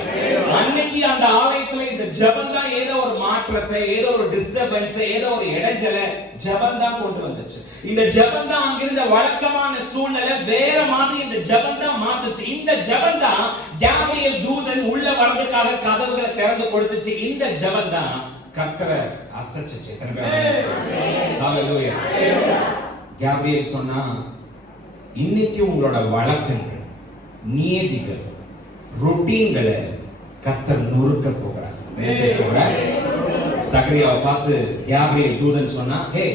அன்னைக்கு அந்த ஆலயத்துல இந்த ஜெபம் தான் ஏதோ ஒரு மாற்றத்தை, ஏதோ ஒரு டிஸ்டர்பன்ஸ், ஏதோ ஒரு இடைஞ்சலை ஜெபம் தான் கொண்டு வந்துச்சு. இந்த ஜெபம் தான் அங்கிருந்த வழக்கமான சூழ்நிலை வேற மாதிரி இந்த ஜெபம் தான் மாத்துச்சு. இந்த ஜெபம் தான் கேப்ரியேல் தூதன் உள்ள வரதுக்காக கதவுகளை திறந்து கொடுத்துச்சு. இந்த ஜெபம் தான் கர்த்தரை அசைச்சுச்சு. ஹalleluya. கேப்ரியேல் சொன்னா, இன்னைக்கு உங்களோட வழக்கங்கள், நியதிகள், ரொட்டீன்களை கர்த்தர் நொறுக்க போகிறார். சகரியாவை பார்த்து கேப்ரியேல் தூதன் சொன்னா, ஹே,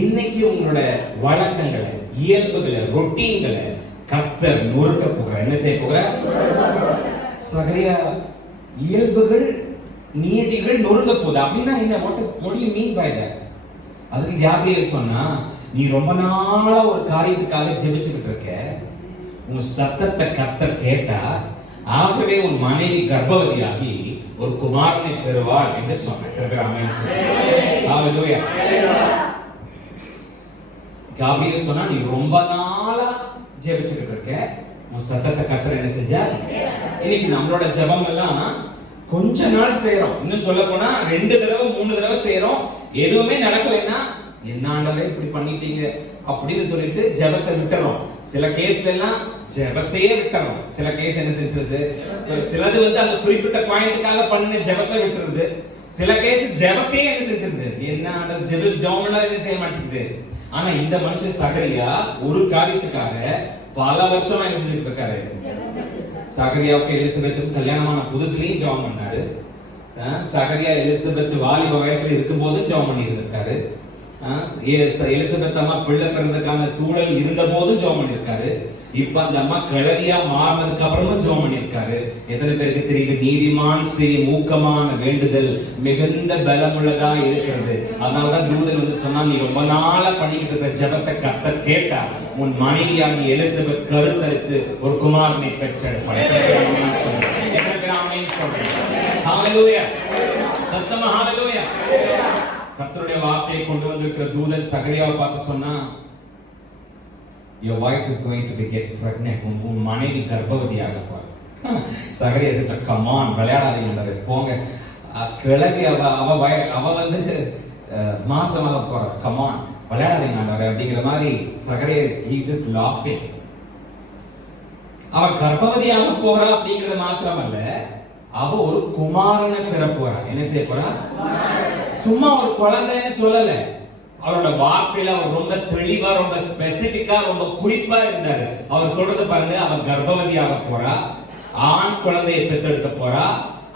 இன்னைக்கு உங்களோட வழக்கங்களை, இயல்புகளை, ரொட்டீன்களை கர்த்தர் நொறுக்க போகிறார். என்ன செய்ய போகிறார்? சகரியா, இயல்புகள், நியதிகள் நொறுங்க போகுது அப்படின்னா என்ன? what do you mean by that? அதுக்கு கேப்ரியேல் சொன்னா, நீ ரொம்ப நாளா ஒரு காரியத்துக்காக ஜெபிச்சுக்கிட்டு இருக்க, உன் சத்தத்தை கர்த்தர் கேட்டா, ஆகவே உன் மனைவி கர்ப்பவதியாகி ஒரு குமாரனை பெறுவார் என்று சொன்னார். காபியல் சொன்னா, நீ ரொம்ப நாளா ஜெபிச்சுக்கிட்டு இருக்க, உன் சத்தத்தை கர்த்தர் என்ன செஞ்சார்? இன்னைக்கு நம்மளோட ஜெபம் எல்லாம் கொஞ்ச நாள் செய்யறோம், இன்னும் சொல்ல போனா 2 தடவை 3 தடவை செய்யறோம், எதுவுமே நடக்கலைன்னா என்ன ஆண்டவரே இப்படி பண்ணிட்டீங்க அப்படின்னு சொல்லிட்டு ஜெபத்தை விட்டுறோம். சில கேஸ்ல எல்லாம் ஜெபத்தையே விட்டுறோம். சில கேஸ் என்ன செஞ்சது, சிலது அந்த குறிப்பிட்ட பாயிண்ட்டுக்காக பண்ண ஜெபத்தை விட்டுருது. சில கேஸ் ஜெபத்தையே என்ன செஞ்சிருது, என்ன ஆண்டவர் ஜெபம் என்ன செய்ய மாட்டேங்குது. ஆனா இந்த மனுஷன் சகரியா ஒரு காரியத்துக்காக பல வருஷமா என்ன செஞ்சுட்டு இருக்காரு. சகரியாவுக்கு எலிசபெத்துக்கும் கல்யாணமான புதுசுலயும் ஜெபம் பண்ணாரு. சகரியா எலிசபெத் வாலிப வயசுல இருக்கும் போதும் ஜெபம் பண்ணி இருந்திருக்காரு. எலிசபெத் அம்மா பிள்ளை பிறந்ததுக்கான சூழல் இருந்த போதும் ஜெபம் பண்ணிருக்காரு. இப்ப அந்த அம்மா கிழவியா மாறினதுக்கு அப்புறமும் ஜெபம் பண்ணிருக்காரு. எத்தனை பேருக்கு தெரியுது, நீதிமான் செய்யும் ஊக்கமான வேண்டுதல் மிகுந்த பலமுள்ளதா இருக்கிறது. அதனாலதான் தூதன் சொன்னா, நீ ரொம்ப நாளா பண்ணிக்கிட்டு இருக்கிற ஜெபத்தை கர்த்தர் கேட்டா, உன் மனைவியாகி எலிசபெத் கருத்தரித்து ஒரு குமாரனை பெற்றெடுப்பாள். சத்தமா ஹல்லேலூயா. கர்த்தருடைய வார்த்தையை கொண்டு வந்திருக்கிற தூதன் சகரியாவை பார்த்து சொன்னா, your wife is going to be get pregnant. உன் மனைவி கர்ப்பவதியாக போறாள். சகரியா said, come on, விளையாடாதீங்க, போங்க. கிழவி அவ மாசமாக போறா, come on, விளையாடாதீங்க ஆண்டவரே அப்படிங்கிற மாதிரி சகரியா he is just laughing. அவ கர்ப்பவதியாக போறா அப்படிங்கிறது மாத்திரமல்ல, அவ ஒரு குமாரனை பெற போறா. என்ன செய்ய போறா? சும்மா ஒரு குழந்தைன்னு சொல்லல. அவரோட வார்த்தையில அவர் ரொம்ப தெளிவா, ரொம்ப ஸ்பெசிபிக்கா, ரொம்ப குறிப்பா இருந்தாரு. அவர் சொல்றது பாருங்க, அவன் கர்ப்பவதியாக போறா, ஆண் குழந்தையை பெற்றெடுக்க போறா.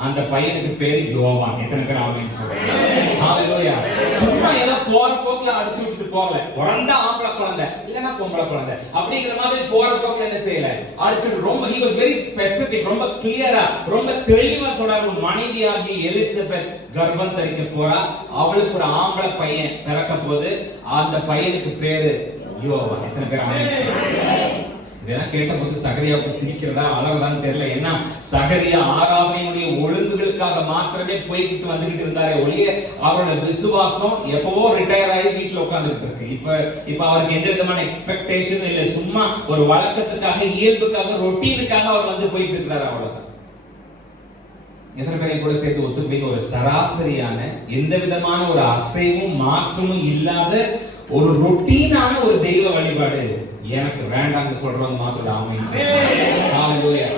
அந்த பையனுக்கு பேரு யோவான். எத்தனை பேர் ஆமென் சொல்றாங்க? ஹalleluya. சும்மா ஏதோ போற போக்குல அடிச்சு விட்டு போகல. பிறந்த ஆம்பளை குழந்தை இல்லனா பொம்பளை குழந்தை அப்படிங்கிற மாதிரி போற போக்குல என்ன செய்யல, அடிச்சு ரொம்ப he was very specific, ரொம்ப கிளியரா, ரொம்ப தெளிவா சொல்றாரு. மனைவியாகி எலிசபெத் கர்ப்பம் தரிக்க போறா, அவளுக்கு ஒரு ஆம்பளை பையன் பிறக்க போகுது. அந்த பையனுக்கு பேரு யோவான். எத்தனை பேர் ஆமென் சொல்றாங்க? இதெல்லாம் கேட்டபோது சகரியாவுக்கு சிரிக்கிறதா அழகுதான்னு தெரியல. ஏன்னா சகரியா ஆராதனையுடைய ஒழுங்குகளுக்காக மாத்திரமே போய்கிட்டு வந்துகிட்டு இருந்தாரே ஒழிய, அவரோட விசுவாசம் எப்பவோ ரிட்டையர் ஆகி வீட்டுல உட்கார்ந்துட்டு இருக்கு. இப்ப அவருக்கு எந்த விதமான எக்ஸ்பெக்டேஷன் இல்ல. சும்மா ஒரு வழக்கத்துக்காக, இயல்புக்காக, ரொட்டீனுக்காக அவர் போயிட்டு இருக்கிறாரு. அவ்வளவுதான். எத்தனை பேரை கூட சேர்த்து ஒத்துப்பீங்க? ஒரு சராசரியான, எந்த விதமான ஒரு அசைவும் மாற்றமும் இல்லாத ஒரு ரொட்டீனான ஒரு தெய்வ வழிபாடு எனக்கு வேண்டாம்னு சொல்றவங்க மாத்திரம் ஆமென் சொல்லுங்க. ஹalleluya.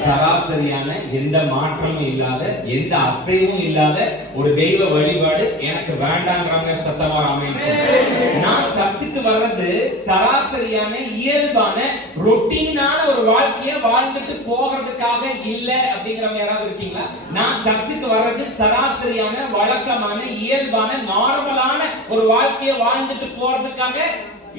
சராசரியான, எந்த மாற்றமும் இல்லாத, எந்த அசைவும் இல்லாத ஒரு தெய்வ வழிபாடு எனக்கு வேண்டாம்ங்கறாங்க. சத்தமா ஆமென் சொல்லுங்க. நான் சர்ச்சுக்கு வர்றது சராசரியான, இயல்பான, ரொட்டீனான ஒரு வாழ்க்கையை வாழ்ந்துட்டு போகிறதுக்காக இல்ல அப்படிங்கறவங்க யாராவது இருக்கீங்களா? நான் சர்ச்சுக்கு வர்றது சராசரியான, வழக்கமான, இயல்பான, நார்மலான ஒரு வாழ்க்கையை வாழ்ந்துட்டு போறதுக்காக.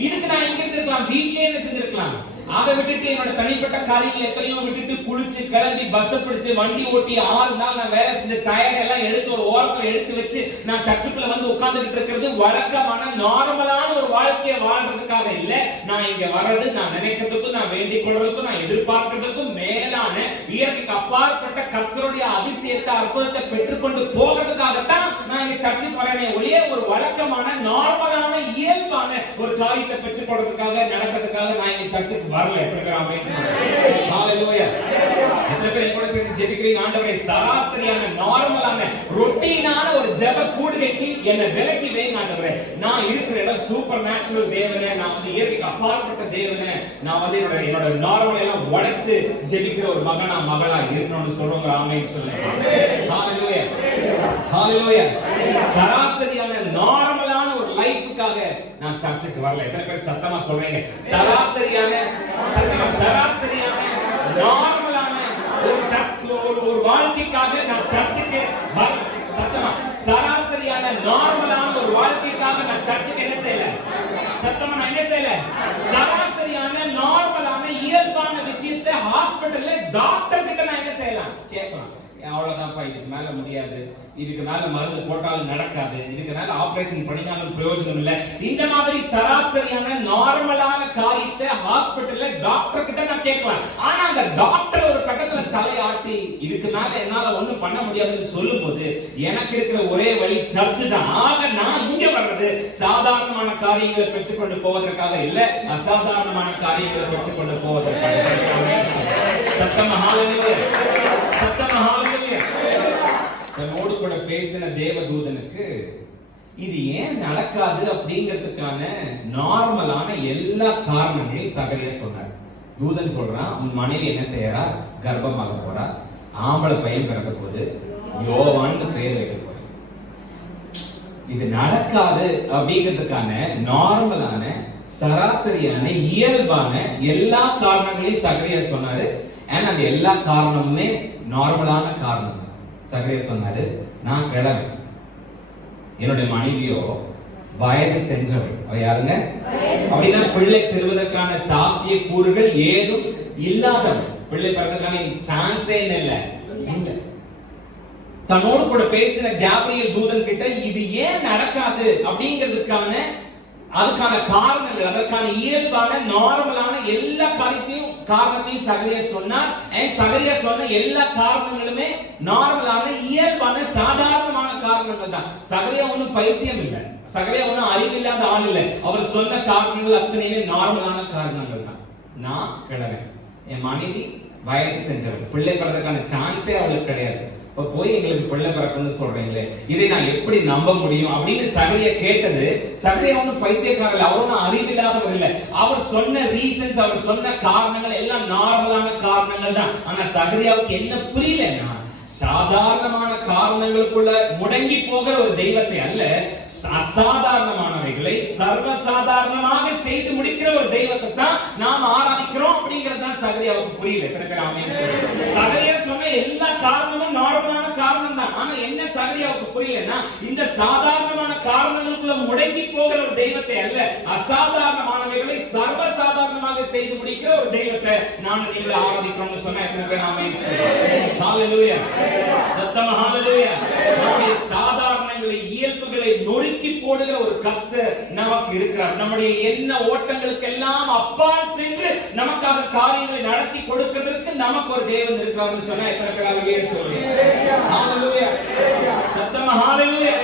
இதுக்கு நான் எங்க இருந்திருக்கலாம், வீட்லயே என்ன செஞ்சிருக்கலாம். அதை விட்டுட்டு என்னோட தனிப்பட்ட காரியங்கள் எத்தனையோ விட்டுட்டு குளிச்சு கிளம்பி பஸ் பிடிச்சு வண்டி ஓட்டி 6 நாள் நான் வேலை செஞ்ச டயர்ட் எல்லாம் எடுத்து ஒரு ஓரத்துல எடுத்து வச்சு நான் சர்ச்சுக்குள்ள உட்கார்ந்துட்டு இருக்கிறது வழக்கமான, நார்மலான ஒரு வாழ்க்கையை வாழ்றதுக்காக இல்ல. நான் இங்க வர்றது, நான் நினைக்கிறதுக்கும், நான் வேண்டிக் கொள்றதுக்கும், நான் எதிர்பார்க்கிறதுக்கும் மேலான, இயற்கைக்கு அப்பாற்பட்ட கர்த்தருடைய அதிசயத்தை, அற்புதத்தை பெற்றுக்கொண்டு போகிறதுக்காகத்தான் நான் இங்க சர்ச்சுக்கு வரேனே ஒழிய, ஒரு வழக்கமான, நார்மலான, இயல்பான ஒரு காரியத்தை பெற்றுக் கொள்றதுக்காக, நடக்கிறதுக்காக நான் இங்க சர்ச்சுக்கு வரல. எத்தனை பேர் ஆமென் சொல்றீங்க? ஹalleluya. எத்தனை பேர் கூட சேர்ந்து ஜெபிக்கிறீங்க, ஆண்டவரே சராசரியான, நார்மலான, ரொட்டீனான ஒரு ஜெப கூடுகைக்கு என்ன விலக்கி வைங்க ஆண்டவரே. நான் இருக்கிற இடம் சூப்பர் நேச்சுரல் தேவனே, நான் இயற்கைக்கு அப்பாற்பட்ட தேவனே, நான் என்னோட நார்மல் எல்லாம் உடைச்சு ஜெபிக்கிற ஒரு மகனா, மகளா இருக்கணும்னு சொல்றவங்க ஆமென் சொல்லுங்க. ஹalleluya. ஹalleluya. சராசரியான, நார்மலான ஒரு லைஃப்காக நான் சர்ச்சுக்கு வரல. எத்தனை பேர் சத்தமா சொல்றீங்க? சராசரியான, நார்மலான ஒரு வாழ்க்கைக்காக நான் சர்ச்சுக்கு வரல. சத்தமா, சராசரியான, நார்மலான ஒரு வாழ்க்கைக்காக நான் சர்ச்சுக்கு என்ன செய்யல? சத்தமா, நான் என்ன செய்யல? சராசரியான, நார்மலான, இயல்பான விஷயத்தை ஹாஸ்பிடல்ல டாக்டர் கிட்ட நான் என்ன செய்யலாம்? கேட்கலாம். அவ்வளவுதான்ப்பா, இதுக்கு மேல முடியாது, இதுக்கு மேல மருந்து போட்டாலும் நடக்காது, இதுக்கு மேல ஆபரேஷன் பண்ணினாலும் பிரயோஜனம் இல்ல. இந்த மாதிரி சராசரியான, நார்மலான காரியத்தை ஹாஸ்பிடல்ல டாக்டர் கிட்ட நான் கேட்கலாம். ஆனா அந்த டாக்டர் ஒரு கட்டத்துல தலையாட்டி இதுக்கு மேல என்னால ஒண்ணும் பண்ண முடியாதுன்னு சொல்லும் போது எனக்கு இருக்கிற ஒரே வழி சர்ச் தான். ஆக நான் இங்க வர்றது சாதாரணமான காரியங்களை பெற்றுக்கொண்டு போவதற்காக இல்ல, அசாதாரணமான காரியங்களை பெற்றுக்கொண்டு போவதற்காக. சத்தமா ஹalleluya. சத்தமா ஹalleluya. தன்னோடு கூட பேசின தேவதூதனுக்கு இது ஏன் நடக்காது அப்படிங்கிறதுக்கான நார்மலான எல்லா காரணங்களையும் சகரியா சொன்னார். தூதன் சொல்றான், உன் மனைவி என்ன செய்யறா, கர்ப்பமாக போறா, ஆம்பளை பையன் பிறக்க போது, யோவான்னு பேர் வைக்க போற. இது நடக்காது அப்படிங்கிறதுக்கான நார்மலான சராசரியான இயல்பான எல்லா காரணங்களையும் சகரியா சொன்னாரு. அந்த எல்லா காரணமுமே நார்மலான காரணம். சகரியா சொன்னாரு, நான் கிழமை, என்னுடைய மனைவியோ வயது சென்றவள். அவ யாருங்க அப்படின்னா பிள்ளை பெறுவதற்கான சாத்திய கூறுகள் ஏதும் இல்லாதவள். பிள்ளை பெறுவதற்கான சான்ஸே இல்லை. தன்னோடு கூட பேசின கேப்ரியல் தூதன் கிட்ட இது ஏன் நடக்காது அப்படிங்கிறதுக்கான அதுக்கான காரணங்கள், அதற்கான இயல்பான நார்மலான எல்லா காரணத்தையும் சகரியா சொன்னார். சகரியா சொன்ன எல்லா காரணங்களுமே நார்மலான இயல்பான சாதாரணமான காரணங்கள் தான். சகரியா ஒன்னும் பைத்தியம் இல்லை, சகரியா ஒன்னும் அறிவில்லாத ஆள் இல்லை. அவர் சொன்ன காரணங்கள் அத்தனையுமே நார்மலான காரணங்கள் தான். நான் கிழவன், என் மனைவி வயது சென்றவன், பிள்ளை பிறந்ததுக்கான சான்ஸே அவளுக்கு கிடையாது. போய் எங்களுக்கு பிள்ளை பிறக்குன்னு சொல்றீங்களே, இதை நான் எப்படி நம்ப முடியும் அப்படின்னு சகரியா கேட்டது. சகரியா ஒன்னும் பைத்தியக்காரர், அவரும் அறிவில்லாதவர் இல்லை. அவர் சொன்ன ரீசன்ஸ், அவர் சொன்ன காரணங்கள் எல்லாம் நார்மலான காரணங்கள் தான். ஆனா சகரியாவுக்கு என்ன புரியலன்னா, சாதாரணமான காரணங்களுக்குள்ள முடங்கி போகிற ஒரு தெய்வத்தை அல்ல, அசாதாரணமானவைகளை சர்வசாதாரணமாக செய்து முடிக்கிற ஒரு தெய்வத்தை தான் நாம் ஆராதிக்கிறோம் அப்படிங்கிறது தான் சகரியாவுக்கு புரியல. சகரியா சொன்ன எல்லா காரணமும் நார்மலான காரணம் தான். ஆனா என்ன சகரியாவுக்கு புரியலன்னா, இந்த சாதாரணமான காரணங்களுக்குள்ள முடங்கி போகிற ஒரு தெய்வத்தை அல்ல, அசாதாரணமானவைகளை சர்வசாதாரணமாக செய்து முடிக்கிற ஒரு தெய்வத்தை நான் நீங்க ஆராதிக்கிறோம்னு சொன்ன எத்தனை பேர் ஆமென் சொல்லுங்க. ஹalleluya. சத்தமா ஹalleluya. நம்முடைய சாதாரணங்களை, இயல்புகளை நொறுக்கி போடுகிற ஒரு கர்த்தர் நமக்கு இருக்கிறார். நம்முடைய என்ன ஓட்டங்களுக்கு எல்லாம் அப்பால் சென்று நமக்காக காரியங்களை நடத்தி கொடுக்கிறதுக்கு நமக்கு ஒரு தேவன் இருக்கிறார்னு சொன்னா எத்தனை பேர் ஹalleluya சொல்றீங்க? ஹalleluya. சத்தமா ஹalleluya.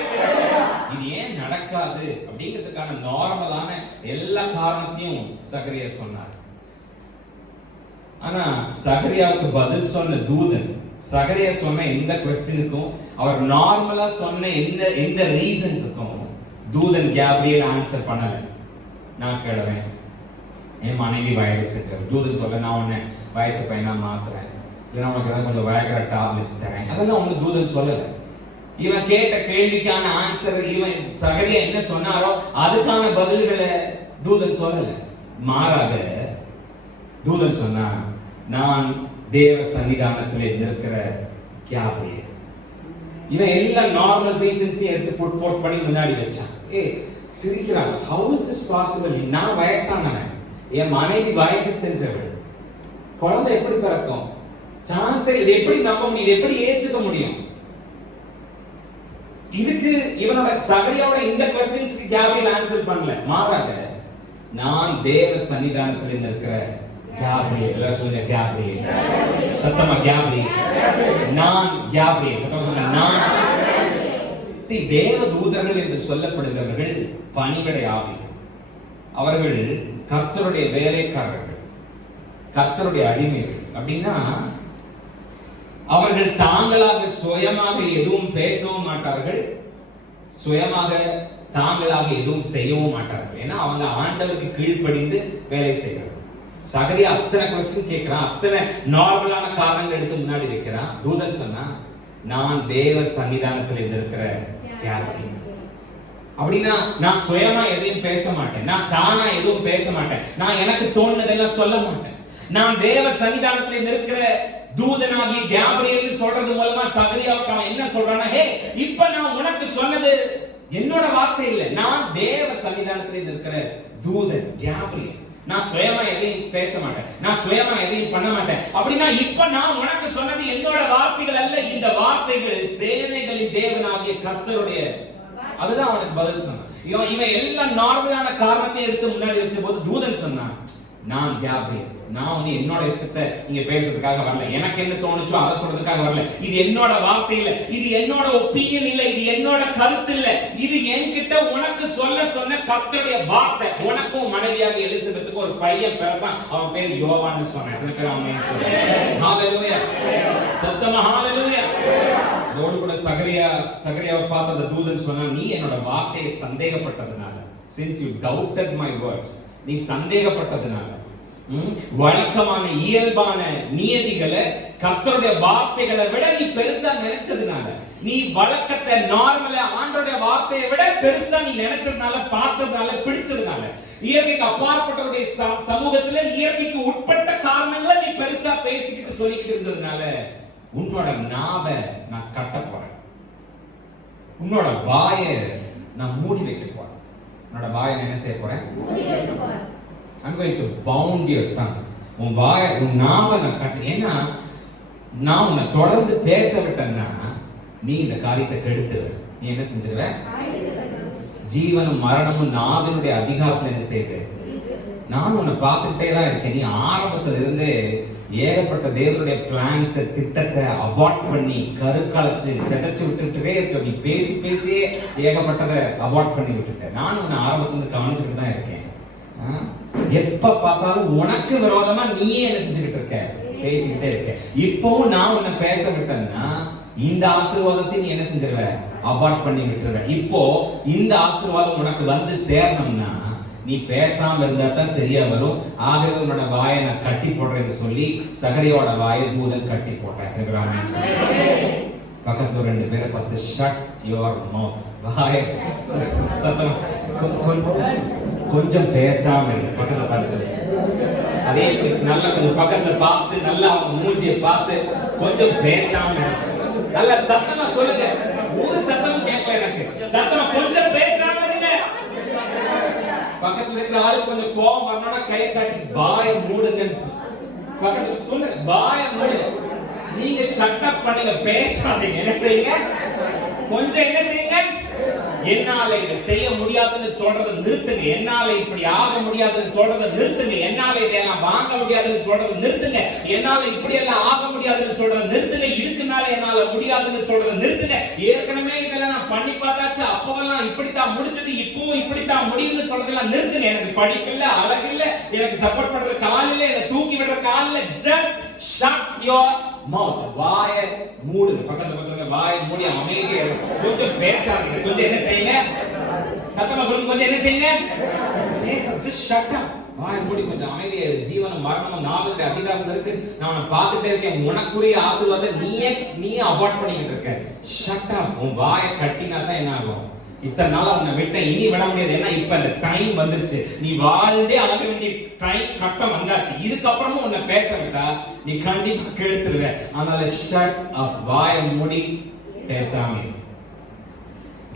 இது ஏன் நடக்காது அப்படிங்கிறதுக்கான நார்மலான எல்லா காரணத்தையும் சகரியா சொன்னார். ஆனா சகரியாவுக்கு பதில் சொன்ன தூதன், சகரியா சொன்ன எந்த क्वेश्चनக்கும், அவர் நார்மலா சொன்ன எந்த ரீசன்ஸ்க்கும் தூதன் கேப்ரியல் ஆன்சர் பண்ணல. நான் கேளுவேன், என் மனைவி வயது சென்றவள். தூதன் சொல்ல, நான் உன்னை வயசு பையனா மாத்துறேன், இல்லைன்னா உனக்கு ஏதாவது கொஞ்சம் வயக்கிற டாப்லெட்ஸ் தரேன், அதெல்லாம் ஒண்ணு தூதன் சொல்லல. இவன் கேட்ட கேள்விக்கான ஆன்சர், இவன் சகரியா என்ன சொன்னாரோ அதுக்கான பதில்களை தூதன் சொல்லல. மாறாக தூதன் சொன்னா, நான் தேவ சன்னிதானத்திலே நிற்கிற கேப்ரியல். இவன் எல்லா நார்மல் ரீசன்ஸையும் எடுத்து புட் ஃபோர்த் பண்ணி முன்னாடி வச்சான். சிரிக்கிறான். How is this possible? நான் வயசானவன், என் மனைவி வயது சென்றவள், குழந்தை எப்படி பிறக்கும்? சான்ஸே இது எப்படி நம்ப முடியும்? இது எப்படி ஏத்துக்க முடியும்? இதுக்கு இவனோட சகரியாவோட இந்த क्वेश्चंसக்கு கேப்ரியல் ஆன்சர் பண்ணல. மாறாக, நான் தேவ சன்னிதானத்திலே நிற்கிற கேப்ரியல். எல்லாரும் சொல்லுங்க கேப்ரியல். சத்தமா கேப்ரியல். நான் கேப்ரியல். சத்தமா சொல்லுங்க நான். தேவ தூதர்கள் என்று சொல்லப்படுகிறவர்கள் பணிவிடை ஆவிகள். அவர்கள் கர்த்தருடைய வேலைக்காரர்கள், கர்த்தருடைய அடிமைகள். அப்படின்னா அவர்கள் தாங்களாக சுயமாக எதுவும் பேசவும் மாட்டார்கள், சுயமாக தாங்களாக எதுவும் செய்யவும் மாட்டார்கள். ஏன்னா அவங்க ஆண்டவருக்கு கீழ்ப்படிந்து வேலை செய்கிறார்கள். சகரியா அத்தனை क्वेश्चन கேட்கிறான், அத்தனை நார்மலான காரணங்கள் எடுத்து முன்னாடி வைக்கிறான். தூதன் சொன்னா, நான் தேவ சன்னிதானத்தில் இருக்கிற கேப்ரியல். அப்படின்னா நான் சுயமா எதையும் பேச மாட்டேன், நான் தானா எதுவும் பேச மாட்டேன், நான் எனக்கு தோணுனதெல்லாம் சொல்ல மாட்டேன். நான் தேவ சன்னிதானத்தில் இருக்கிற தூதனாகிய கேப்ரியல் சொல்றது மூலமா சகரியாவுக்கு அவன் என்ன சொல்றானா, ஹே, இப்ப நான் உனக்கு சொன்னது என்னோட வார்த்தை இல்லை, நான் தேவ சன்னிதானத்தில் இருக்கிற தூதன் கேப்ரியல். நான் சுயமா எதையும் பேச மாட்டேன், நான் சுயமா எதையும் பண்ண மாட்டேன். அப்படின்னா இப்ப நான் உனக்கு சொன்னது என்னோட வார்த்தைகள் அல்ல, இந்த வார்த்தைகள் சேனைகளின் தேவனாகிய கர்த்தருடைய. அதுதான் அவனுக்கு பதில் சொன்னான். இவன் எல்லா நார்மலான காரணத்தையும் எடுத்து முன்னாடி வச்ச போது தூதன் சொன்னான், நான் கேப்ரியல். நான் வந்து என்னோட இஷ்டத்தை இங்க பேசுறதுக்காக வரல, எனக்கு என்ன தோணுச்சோ அதை சொல்றதுக்காக வரல. இது என்னோட வார்த்தை இல்ல, இது என்னோட ஒப்பீனியன் இல்ல, இது என்னோட கருத்து இல்ல, இது என்கிட்ட உனக்கு சொல்ல சொன்ன கர்த்தருடைய வார்த்தை. உனக்கும் மனைவியாக எலிசபெத்துக்கு ஒரு பையன் பிறந்தான், அவன் பேர் யோவான்னு சொன்னேன். எத்தனை பேர் ஆமென் சொல்றீங்க? ஹalleluya, சத்தமா ஹalleluya. அதோடு கூட சகரியாவை பார்த்த அந்த தூதன் சொன்னா, நீ என்னோட வார்த்தையை சந்தேகப்பட்டதுனால, since you doubted my words, நீ சந்தேகப்பட்டதுனால, வழக்கமான இயல்பான நியதிகளை கர்த்தருடைய வார்த்தைகளை விட நீ பெருசா நினைச்சதுனால, நீ வழக்கத்தை நார்மலா ஆண்டவருடைய வார்த்தையை விட பெருசா நீ நினைச்சதுனால, பார்த்ததுனால, பிடிச்சதுனால, இயற்கைக்கு அப்பாற்பட்டவருடைய சமூகத்துல இயற்கைக்கு உட்பட்ட காரணங்களை நீ பெருசா பேசிக்கிட்டு சொல்லிக்கிட்டு இருந்ததுனால, உன்னோட நாவை நான் கட்ட போறேன், உன்னோட வாயை நான் மூடி வைக்க போறேன். உன்னோட வாயை நான் என்ன செய்ய போறேன்? I'm going to bound your tongues. உன் வாயை, உன் நாவை நான் கட்ட. ஏன்னா நான் உன்னை தொடர்ந்து பேச விட்டேன்னா நீ இந்த காரியத்தை கெடுத்துருவ. நீ என்ன செஞ்சிருவ? ஜீவனும் மரணமும் நாவினுடைய அதிகாரத்துல என்ன செய்யுது? நான் உன்னை பார்த்துக்கிட்டே தான் இருக்கேன். நீ ஆரம்பத்துல இருந்தே ஏகப்பட்ட தேவனுடைய பிளான்ஸ், திட்டத்தை அபார்ட் பண்ணி கருக்கலைச்சு செதைச்சு விட்டுட்டே இருக்க. நீ பேசி பேசியே ஏகப்பட்டதை அபார்ட் பண்ணி விட்டுட்ட. நான் உன்னை ஆரம்பத்துல இருந்து கவனிச்சுட்டு தான் இருக்கேன். எப்ப பார்த்தாலும் உனக்கு விரோதமா நீயே என்ன செஞ்சுக்கிட்டு இருக்க? பேசிக்கிட்டே இருக்க. இப்பவும் நான் உன்னை பேச விட்டேன்னா இந்த ஆசீர்வாதத்தை நீ என்ன செஞ்சிருவ? அபார்ட் பண்ணி விட்டுருவ. இப்போ இந்த ஆசீர்வாதம் உனக்கு வந்து சேரணும்னா நீ பேசாம இருந்தா தான் சரியா வரும். ஆகவே உன்னோட வாயை நான் கட்டி போடுறேன்னு சொல்லி சகரியோட வாயை தூதன் கட்டி போட்டேன். பக்கத்துல ரெண்டு பேரை பார்த்து ஷட் யுவர் மவுத், வாயை கொஞ்சம் பேசாம பக்கத்துல பார்த்து, அதே நல்ல கொஞ்சம் பக்கத்துல பார்த்து நல்லா அவங்க மூஞ்சியை பார்த்து கொஞ்சம் பேசாம நல்ல சத்தமா சொல்லுங்க. ஒரு சத்தமும் கேட்கல எனக்கு. சத்தமா கொஞ்சம் பேசாம இருங்க. பக்கத்துல இருக்கிற ஆளு கொஞ்சம் கோபம் வரணும்னா கையை காட்டி வாயை மூடுங்கன்னு பக்கத்துல சொல்லுங்க, வாயை மூடுங்க. நீங்க ஷட் அப் பண்ணுங்க, பேசாதீங்க. என்ன செய்யுங்க? கொஞ்சம் என்ன செய்யுங்க? என்னால இதை செய்ய முடியாதுன்னு சொல்றதை நிறுத்துங்க. என்னால இப்படி ஆக முடியாதுன்னு சொல்றதை நிறுத்துங்க. என்னால இதெல்லாம் வாங்க முடியாதுன்னு சொல்றதை நிறுத்துங்க. என்னால இப்படி எல்லாம் ஆக முடியாதுன்னு சொல்றதை நிறுத்துங்க. இதுக்கு மேல என்னால முடியாதுன்னு சொல்றதை நிறுத்துங்க. ஏற்கனவே இதெல்லாம் நான் பண்ணி பார்த்தாச்சு, அப்பவெல்லாம் இப்படித்தான் முடிச்சது, இப்பவும் இப்படித்தான் முடியும்னு சொல்றதெல்லாம் நிறுத்துங்க. எனக்கு படிப்பு இல்ல, அழகு இல்ல, எனக்கு சப்போர்ட் பண்ற கால் இல்ல, என்னை தூக்கி விடுற கால் இல்ல. ஜஸ்ட் ஷட் யுவர் மவுத், வாயை மூடுங்க. பக்கத்துல சொல்லுங்க, வாயை மூடி அமைதியா கொஞ்சம் பேசாதீங்க. கொஞ்சம் என்ன செய்யுங்க? சத்தமா சொல்லுங்க, கொஞ்சம் என்ன செய்யுங்க? பேச, just shut up. வாயை மூடி கொஞ்சம் அமைதியா. ஜீவனும் மரணமும் நாவினுடைய அதிகாரத்துல இருக்கு. நான் உன்னை பார்த்துட்டே இருக்கேன். உனக்குரிய ஆசீர்வாதத்தை நீயே அவாய்ட் பண்ணிக்கிட்டு இருக்க. Shut up. உன் வாயை கட்டினா தான் என்ன ஆகும்? இத்தனை நாள் அவனை விட்டேன், இனி விட முடியாது. ஏன்னா இப்ப அந்த டைம் வந்துருச்சு. நீ வாழ்ந்தே ஆக வேண்டிய டைம் கட்டம் வந்தாச்சு. இதுக்கப்புறமும் உன்னை பேச விட்டா நீ கண்டிப்பா கெடுத்துருவ. அதனால ஷட் அப், வாயை மூடி பேசாம.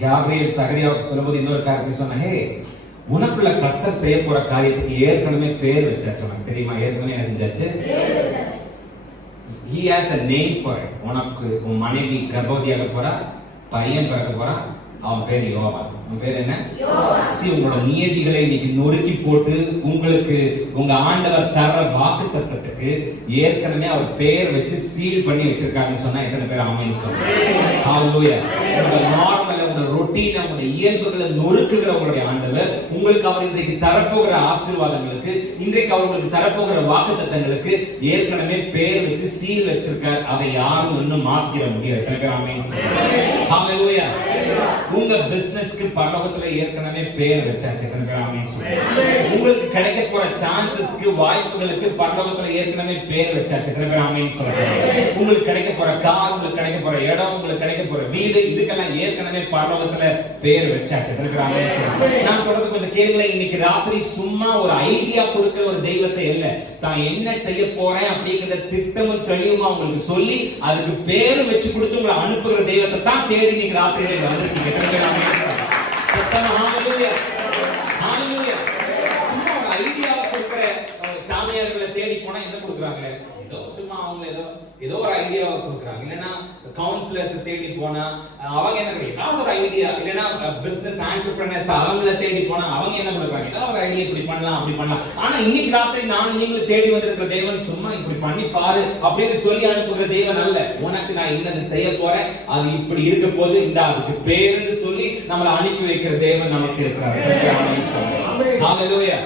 காபிரியேல் சகரியாவுக்கு சொல்லும்போது இன்னொரு காரியத்தை சொன்ன, ஹே, உனக்குள்ள கர்த்தர் செய்ய போற காரியத்துக்கு ஏற்கனவே பேர் வச்சாச்சு. உனக்கு தெரியுமா? ஏற்கனவே என்ன செஞ்சாச்சு? He has a name for it. உனக்கு உன் மனைவி கர்ப்பவதியாக போறா, பையன் பிறக்க போறான், அவன் பேர் யோவான். உன் பேர் என்ன? உங்களோட நியதிகளை இன்னைக்கு நொறுக்கி போட்டு உங்களுக்கு உங்க ஆண்டவர் தர வாக்கு தத்தத்துக்கு ஏற்கனவே அவர் பேர் வச்சு சீல் பண்ணி வச்சிருக்காங்கன்னு சொன்னா எத்தனை பேர் ஆமென் சொல்றாங்க? ஹalleluya. உங்க நார்மல், உங்க ரொட்டீன், உங்க இயல்புகளை நொறுக்குகிற உங்களுடைய ஆண்டவர் உங்களுக்கு அவர் இன்றைக்கு தரப்போகிற ஆசீர்வாதங்களுக்கு, இன்றைக்கு அவர் உங்களுக்கு தரப்போகிற வாக்கு தத்தங்களுக்கு ஏற்கனவே பேர் வச்சு சீல் வச்சிருக்கார். அதை யாரும் இன்னும் மாத்திர முடியாது. எத்தனை பேர் ஆமென் சொல்றாங்க? ஹalleluya. உங்க பிசினஸ்க்கு பரலோகத்துல ஏற்கனவே பேர் வச்சாச்சு. எத்தனை பேர் ஆமென் சொல்றாங்க? உங்களுக்கு கிடைக்க போற சான்சஸ்க்கு, வாய்ப்புகளுக்கு பரலோகத்துல ஏற்கனவே பேர் வச்சாச்சு. எத்தனை பேர் ஆமென் சொல்றாங்க? உங்களுக்கு கிடைக்க போற கார், உங்களுக்கு கிடைக்க போற இடம், உங்களுக்கு கிடைக்க போற வீடு, இதுக்கெல்லாம் ஏற்கனவே பரலோகத்துல பேர் வச்சாச்சு. எத்தனை பேர் ஆமென் சொல்றாங்க? நான் சொல்றது கொஞ்சம் கேளுங்களேன். இன்னைக்கு ராத்திரி சும்மா ஒரு ஐடியா கொடுக்கிற ஒரு தெய்வத்தை இல்ல, தான் என்ன செய்ய போறேன் அப்படிங்கிற திட்டமும் தெளிவுமா உங்களுக்கு சொல்லி அதுக்கு பேர் வச்சு கொடுத்து உங்களை அனுப்புகிற தெய்வத்தை தான் தேடி இன்னைக்கு ராத்திரியில வந்திருக்கீங்க. எத்தனை பேர் ஆமென் சொல்றாங்க? சத்தமா ஹalleluya, ஹalleluya. சும்மா ஒரு ஐடியாவை கொடுக்கிற சாமியார்களை தேடி போனா என்ன கொடுக்குறாங்க? ஏதோ சும்மா அவங்க ஏதோ ஒரு ஐடியாவை கொடுக்குறாங்க. இல்லைன்னா கவுன்சிலர்ஸ் தேடி போனா அவங்க என்ன பண்ணுறாங்க, ஏதாவது ஒரு ஐடியா, இல்லைன்னா பிசினஸ் ஆண்டர்பிரனர்ஸ் அவங்கள தேடி போனா அவங்க என்ன பண்றாங்க, ஏதாவது ஒரு ஐடியா இப்படி பண்ணலாம் அப்படி பண்ணலாம். ஆனா இன்னைக்கு ராத்திரி நானும் நீங்களும் தேடி வந்திருக்கிற தேவன் சும்மா இப்படி பண்ணி பாரு அப்படின்னு சொல்லி அனுப்புகிற தேவன் அல்ல. உனக்கு நான் என்னது செய்ய போறேன், அது இப்படி இருக்க போது, இந்த அதுக்கு பேருன்னு சொல்லி நம்மளை அனுப்பி வைக்கிற தேவன் நமக்கு இருக்கிறார். ஹalleluya.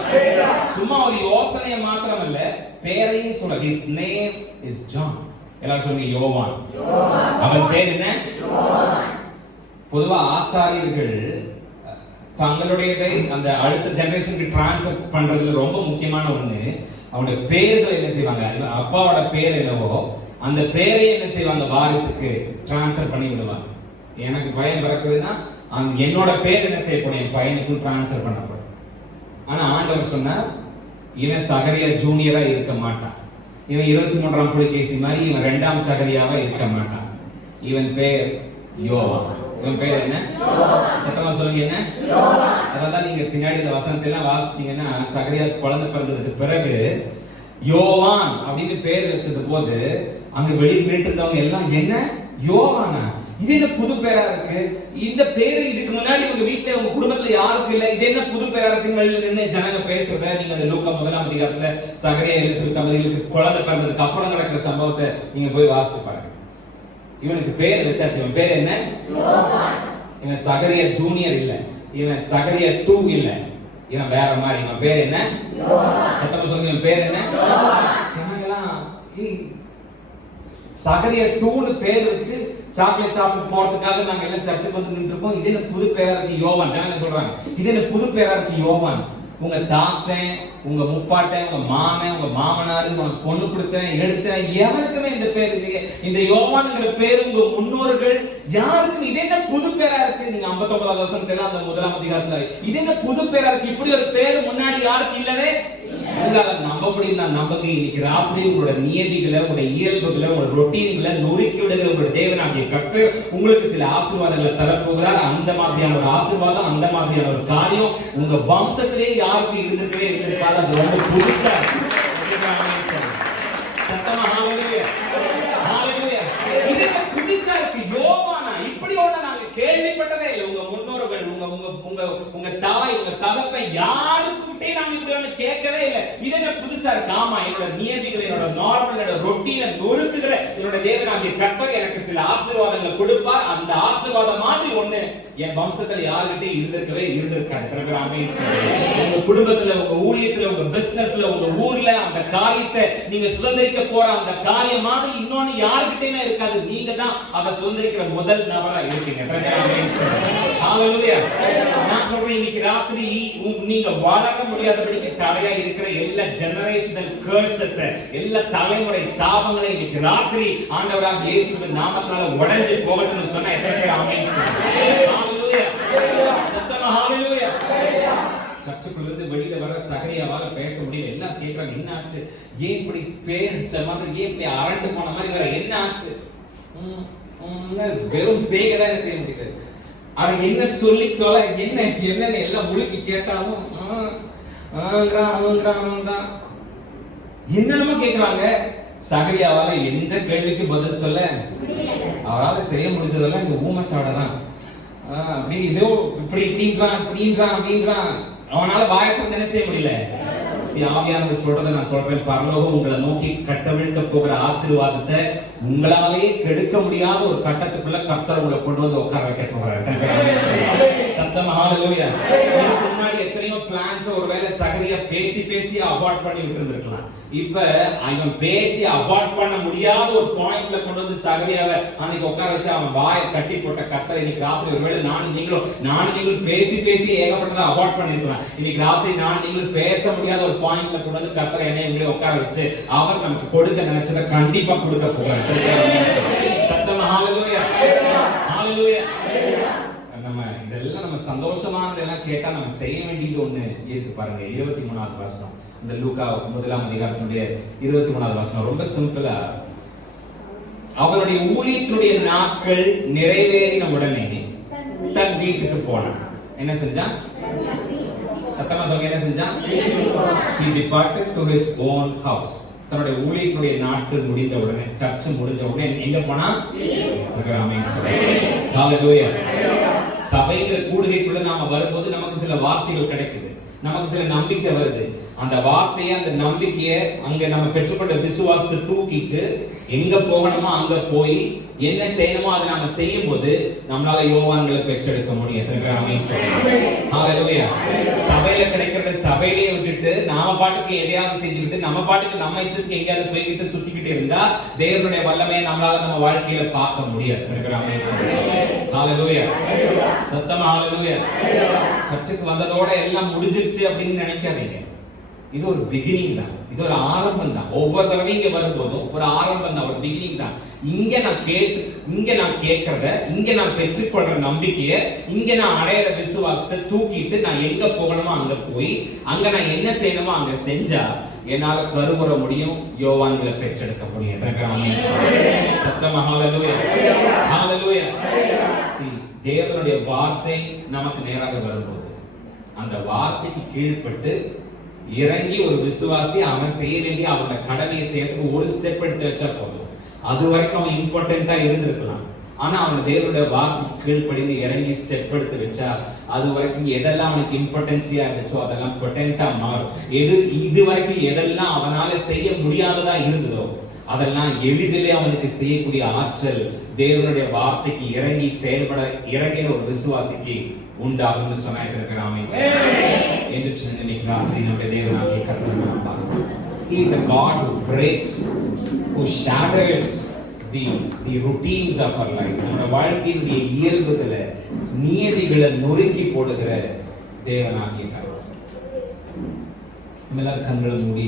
சும்மா ஒரு யோசனையை மாத்திரமல்ல, பேரையும் சொல்ல. His name is John. எல்லாரும் சொல்லுங்க யோவான். அவன் பேர் என்ன? பொதுவா ஆசாரியர்கள் தங்களுடையதை அந்த அடுத்த ஜெனரேஷனுக்கு டிரான்ஸ்ஃபர் பண்றதுல ரொம்ப முக்கியமான ஒண்ணு, அவனுடைய பேர்களை என்ன செய்வாங்க, அப்பாவோட பேர் என்னவோ அந்த பேரை என்ன செய்வாங்க, வாரிசுக்கு டிரான்ஸ்ஃபர் பண்ணி விடுவாங்க. எனக்கு பயம் பிறக்குதுன்னா என்னோட பேர் என்ன செய்யப்படும், என் பையனுக்கும் டிரான்ஸ்ஃபர் பண்ணப்படும். ஆனா ஆண்டவர் சொன்னார், இவன் சகரியா ஜூனியரா இருக்க மாட்டான், இவன் 23ஆம் புலிகேசி மாதிரி இவன் 2ஆம் சகரியாவா இருக்க மாட்டான், இவன் பேர் யோவான். இவன் பேர் என்ன? சத்தமா சொல்லுங்க, என்ன? அதான் நீங்க பின்னாடி இந்த வசனத்தை எல்லாம் வாசிச்சீங்கன்னா, சகரியா குழந்தை பிறந்ததுக்கு பிறகு யோவான் அப்படின்னு பேர் வச்சது போது அங்க வெளியே நின்று இருந்தவங்க எல்லாம், என்ன யோவானா, இது என்ன புது பேரா இருக்கு, இந்த பேரு இதுக்கு முன்னாடி உங்க வீட்டுல உங்க குடும்பத்துல யாருக்கும் இல்ல, இது என்ன புது பேரா இருக்குன்னு ஜனங்க பேசுறத நீங்க அந்த லூக்கா 1ஆம் அதிகாரத்துல சகரியா எலிசபெத் தம்பதிகளுக்கு குழந்தை பிறந்ததுக்கு அப்புறம் நடக்கிற சம்பவத்தை நீங்க போய் வாசிச்சு பாருங்க. இவனுக்கு பேர் வச்சாச்சு. இவன் பேர் என்ன? இவன் சகரியா ஜூனியர் இல்ல, இவன் சகரியா 2 இல்ல, இவன் வேற மாதிரி. இவன் பேர் என்ன? சத்தமா சொல்லுங்க, இவன் பேர் என்ன? ஜனங்கெல்லாம் சகரியா 2ன்னு பேர் வச்சு சாக்லேட் சாப்பிட்டு போறதுக்காக நாங்க எல்லாம் சர்ச்சுக்கு வந்து நின்று இருக்கோம். இது என்ன புது பேரா இருக்கு யோவான். ஜனங்க சொல்றாங்க, இது என்ன புது பேரா இருக்கு யோவான். உங்க தாத்தன், உங்க முப்பாட்டன், உங்க மாமன், உங்க மாமனாரு, உங்க பொண்ணு கொடுத்தேன் எடுத்தேன், எவனுக்குமே இந்த பேர் இல்லையே. இந்த யோவான்ங்கிற பேர் உங்க முன்னோர்கள் யாருக்கும் இது என்ன புது பேரா இருக்கு. நீங்க 59ஆவது வசனத்துல அந்த 1ஆம் அதிகாரத்துல இது என்ன புது பேரா இருக்கு, இப்படி ஒரு பேர் முன்னாடி யாருக்கு இல்லவே. உங்களால நம்ப முடியும்னா நம்புங்க. இன்னைக்கு ராத்திரி உங்களோட நியதிகளை, உங்களோட இயல்புகளை, உங்களோட ரொட்டீன்களை நொறுக்கி விடுகிற உங்களோட தேவனாகிய கர்த்தர் உங்களுக்கு சில ஆசீர்வாதங்களை தரப்போகிறார். அந்த மாதிரியான ஒரு ஆசீர்வாதம், அந்த மாதிரியான ஒரு காரியம் உங்க வம்சத்திலே யாருக்கும் இருந்திருக்கவே இருந்திருக்காது. அது ரொம்ப புதுசா சத்தமா ஹalleluya, ஹalleluya. இது புதுசா இருக்கு. யோவானா இப்படி ஒண்ணு நாங்க கேள்விப்பட்டதே இல்லை. உங்க முன்னோர்கள், உங்க உங்க உங்க உங்க தாய், உங்க தகப்பன் யாருக்கிட்டே நாங்க இப்படி ஒண்ணு கேட்கவே இல்லை. இது என்ன புதுசா இருக்கு. ஆமா, என்னோட நியதிகளை, என்னோட நார்மல், என்னோட ரொட்டீனை நொறுக்குகிற என்னோட தேவனாகிய கர்த்தர் எனக்கு சில ஆசீர்வாதங்களை கொடுப்பார். அந்த ஆசீர்வாதம் மாதிரி ஒண்ணு என் வம்சத்துல யாருக்கிட்டே இருந்திருக்கவே இருந்திருக்காது. எத்தனை பேர் ஆமென் சொல்லுங்க. உங்க குடும்பத்துல, உங்க ஊழியத்துல, உங்க பிசினஸ்ல, உங்க ஊர்ல அந்த காரியத்தை நீங்க சுதந்திரிக்க போற அந்த காரியம் மாதிரி இன்னொன்னு யாருக்கிட்டே இருக்காது. நீங்க தான் அதை சுதந்திரிக்கிற முதல் நபரா இருப்பீங்க. எத்தனை பேர் ஆமென் சொல்லுங்க. ஹalleluya. நான் சொல்றேன், இன்னைக்கு ராத்திரி நீங்க வளர முடியாதபடிக்கு தடையா இருக்கிற எல்லா ஜெனரேஷனல் கர்சஸ், எல்லா தலைமுறை சாபங்களை இன்னைக்கு ராத்திரி ஆண்டவராகிய இயேசுவின் நாமத்தால உடைஞ்சு போகட்டும்னு சொன்னா எத்தனை பேர் ஆமென் சொல்லுங்க. ஹalleluya. சத்தமா ஹalleluya. சர்ச்சுக்குள்ள இருந்து வெளியில வர சகரியாவால பேச முடியல. எல்லாம் கேட்கறாங்க, என்ன ஆச்சு, ஏன் இப்படி பேரிச்ச மாதிரி, ஏன் இப்படி அரண்டு போன மாதிரி வர, என்ன ஆச்சு? வெறும் செய்யதான் செய்ய முடியுது. அவன் என்ன சொல்லி தொலை, என்ன என்னன்னு எல்லாம் முழுக்கி கேட்டாலும் என்னென்னமோ கேட்கிறாங்க. சகரியாவால எந்த கேள்விக்கு பதில் சொல்ல அவரால் செய்ய முடிஞ்சதெல்லாம் இந்த ஊமசாட தான். அப்படி இதோ இப்படி இப்படின்றான் இப்படின்றான் அப்படின்றான். அவனால வாயத்தை என்ன செய்ய முடியல. ஆவியானவர் சொல்றதை நான் சொல்றேன், பரலோகம் உங்களை நோக்கி கட்டவிழ்க்க போகிற ஆசீர்வாதத்தை உங்களாலே கெடுக்க முடியாத ஒரு கட்டத்துக்குள்ள கர்த்தர் உங்களை கொண்டு வந்து உட்கார வைக்க போறாரு. சத்தமா ஹalleluya. இதுக்கு முன்னாடி எத்தனையோ பிளான்ஸ் ஒருவேளை சகரியா பேசி பேசி அவாய்ட் பண்ணி விட்டு இருந்திருக்கலாம். இப்ப அவன் பேசி அவாய்ட் பண்ண முடியாத ஒரு பாயிண்ட்ல கொண்டு வந்து சகரியாவை அன்னைக்கு உட்கார வச்சு அவன் வாயை கட்டி போட்ட கர்த்தர் இன்னைக்கு ராத்திரி ஒருவேளை நானும் நீங்களும் பேசி பேசி ஏகப்பட்டதை அவாய்ட் பண்ணிருக்கலாம். இன்னைக்கு ராத்திரி நீங்களும் பேச முடியாத ஒரு பாயிண்ட்ல கொண்டு வந்து கர்த்தர் என்னை உங்களை உட்கார வச்சு அவர் நமக்கு கொடுக்க நினைச்சதை கண்டிப்பா கொடுக்க போறாரு. சத்தமா ஹalleluya, ஹalleluya. நம்ம இதெல்லாம் நம்ம சந்தோஷமானதெல்லாம் கேட்டா நம்ம செய்ய வேண்டியது ஒண்ணு இருக்கு பாருங்க. 23வது வசனம், இந்த லூக்கா 1ஆம் அதிகாரத்துடைய 23வது வசனம் ரொம்ப சிம்பிளா, அவருடைய ஊழியத்துடைய நாட்கள் நிறைவேறின உடனே தன் வீட்டுக்கு போனான். என்ன செஞ்சான்? சத்தமா சொல்லுங்க, என்ன செஞ்சான்? He departed to his own house. தன்னுடைய ஊழியத்தினுடைய நாட்கள் முடிந்த உடனே, சர்ச் முடிஞ்ச உடனே எங்க போனா? ஹalleluya. சபைங்கிற கூடுகைக்குள்ள நாம வரும்போது நமக்கு சில வார்த்தைகள் கிடைக்குது, நமக்கு சில நம்பிக்கை வருது. அந்த வார்த்தையை, அந்த நம்பிக்கையை, அங்க நம்ம பெற்றுக்கொண்ட விசுவாசத்தை தூக்கிட்டு எங்க போகணுமோ அங்க போய் என்ன செய்யணுமோ அதை நாம செய்யும் போது நம்மளால யோவான்களை பெற்றெடுக்க முடியும். ஹalleluya. சபையில கிடைக்கிறத சபையிலேயே விட்டுட்டு நாம பாட்டுக்கு எதையாவது செஞ்சுக்கிட்டு நம்ம பாட்டுக்கு நம்ம இஷ்டத்துக்கு எங்கேயாவது போய்கிட்டு சுத்திக்கிட்டு இருந்தா தேவனுடைய வல்லமையை நம்மளால நம்ம வாழ்க்கையில பார்க்க முடியாது. ஹalleluya. சத்தமா ஹalleluya. சர்ச்சுக்கு வந்ததோட எல்லாம் முடிஞ்சிருச்சு அப்படின்னு நினைக்காதீங்க. இது ஒரு பிகினிங் தான், இது ஒரு ஆரம்பம் தான். ஒவ்வொரு தடவையும் இங்க வரும்போதும் ஒரு ஆரம்பம் தான், ஒரு பிகினிங் தான். இங்க நான் கேட்கறத, இங்க நான் பெற்றுக்கொள்ற நம்பிக்கையை, இங்க நான் அடையிற விசுவாசத்தை தூக்கிட்டு நான் எங்க போகணுமோ அங்க போய் அங்க நான் என்ன செய்யணுமோ அங்க செஞ்சா என்னால கருவுற முடியும், யோவான்களை பெற்றெடுக்க முடியும். சத்தமா ஹalleluya. ஹalleluya. தேவனுடைய வார்த்தை நமக்கு நேராக வரும்போது அந்த வார்த்தைக்கு கீழ்ப்பட்டு இறங்கி ஒரு விசுவாசி அவன் செய்ய வேண்டிய அவனோட கடமையை செய்யறதுக்கு ஒரு ஸ்டெப் எடுத்து வச்சா போதும். அது வரைக்கும் அவன் இம்பார்ட்டன்டா இருந்திருக்கலாம். ஆனா அவன் தேவனுடைய வார்த்தைக்கு கீழ்ப்படிந்து இறங்கி ஸ்டெப் எடுத்து வச்சா அது வரைக்கும் எதெல்லாம் அவனுக்கு இம்பார்ட்டன்ஸியா இருந்துச்சோ அதெல்லாம் பொட்டன்டா மாறும். இது வரைக்கும் எதெல்லாம் அவனால செய்ய முடியாததா இருந்ததோ அதெல்லாம் எளிதிலே அவனுக்கு செய்யக்கூடிய ஆற்றல் தேவனுடைய வார்த்தைக்கு இறங்கி செயல்பட இறங்கின ஒரு விசுவாசிக்கு உண்டாகும்னு சொன்னாயிருக்கிறாமே என்று இன்னைக்கு ராத்திரி நம்முடைய தேவனாகிய கர்த்தரை நாம் பார்க்கிறோம். He is a God who breaks, who shatters the routines of our lives. நம்முடைய வாழ்க்கையினுடைய இயல்புகளை, நியதிகளை நொறுக்கி போடுகிற தேவனாகிய கர்த்தர். நம்ம எல்லாரும் கண்களை மூடி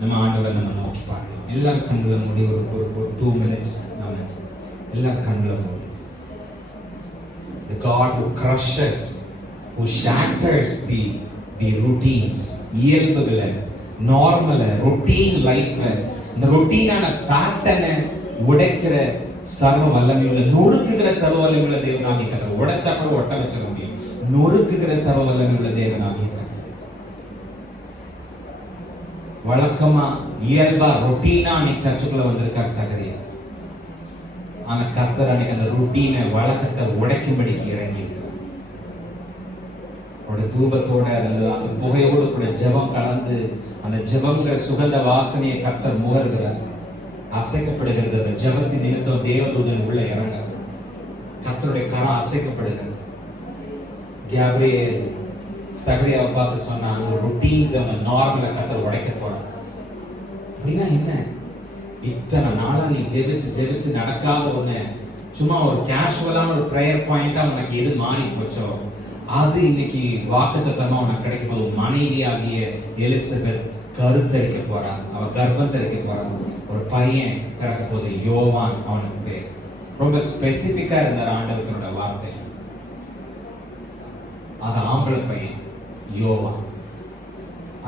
நம்ம ஆண்டவரை நம்ம நோக்கி பார்க்கலாம். எல்லாரும் கண்களை மூடி ஒரு 2 minutes நாம எல்லாரும் கண்களை மூடி. The God who crushes, who shatters the routines, இயல்புகளை, நார்மலை, ரொட்டீன் லைஃப், இந்த ரொட்டீனான பேட்டர்னை உடைக்கிற சர்வ வல்லமையுள்ள, நொறுக்குகிற சர்வ வல்லமையுள்ள தேவனாகிய கர்த்தர். உடைச்சா கூட ஒட்ட வச்சிட முடியும். நொறுக்குகிற சர்வ வல்லமையுள்ள தேவனாகிய கர்த்தர். வழக்கமா இயல்பா ரொட்டீனா அன்னைக்கு சர்ச்சுக்குள்ள வந்திருக்கார் சகரியா. ஆனா கர்த்தர் அன்னைக்கு அந்த ரொட்டீனை, வழக்கத்தை உடைக்கும்படிக்கு இறங்கி இருக்கிறார். அவருடைய தூபத்தோட அந்த புகையோடு கூட ஜெபம் கலந்து அந்த ஜெபங்கிற சுகந்த வாசனையை கர்த்தர் முகர்கிறார். அசைக்கப்படுகிறது. அந்த ஜெபத்தின் நிமித்தம் தேவதூதன் உள்ள இறங்க கர்த்தருடைய கரம் அசைக்கப்படுகிறது. கேப்ரியேல் சகரியாவை பார்த்து சொன்னாங்க, ரொட்டீன்ஸ் அவன் நார்மலா கர்த்தர் உடைக்க போறான். அப்படின்னா என்ன? இத்தனை நாளா நீ ஜெபிச்சு நடக்காத ஒண்ணு, சும்மா ஒரு கேஷுவலான ஒரு பிரேயர் பாயிண்டா உனக்கு எது மாறி போச்சோ அது இன்னைக்கு வாக்குத்தத்தமா உனக்கு கிடைக்கும் போது மனைவியாகிய எலிசபெத் கருத்தரிக்க போறான். அவ கர்ப்பம் தரிக்க போறான். ஒரு பையன் பிறக்க போது, யோவான் அவனுக்கு பேர். ரொம்ப ஸ்பெசிபிக்கா இருந்தார் ஆண்டவத்தோட வார்த்தை. அது ஆம்பளை பையன் யோவான்.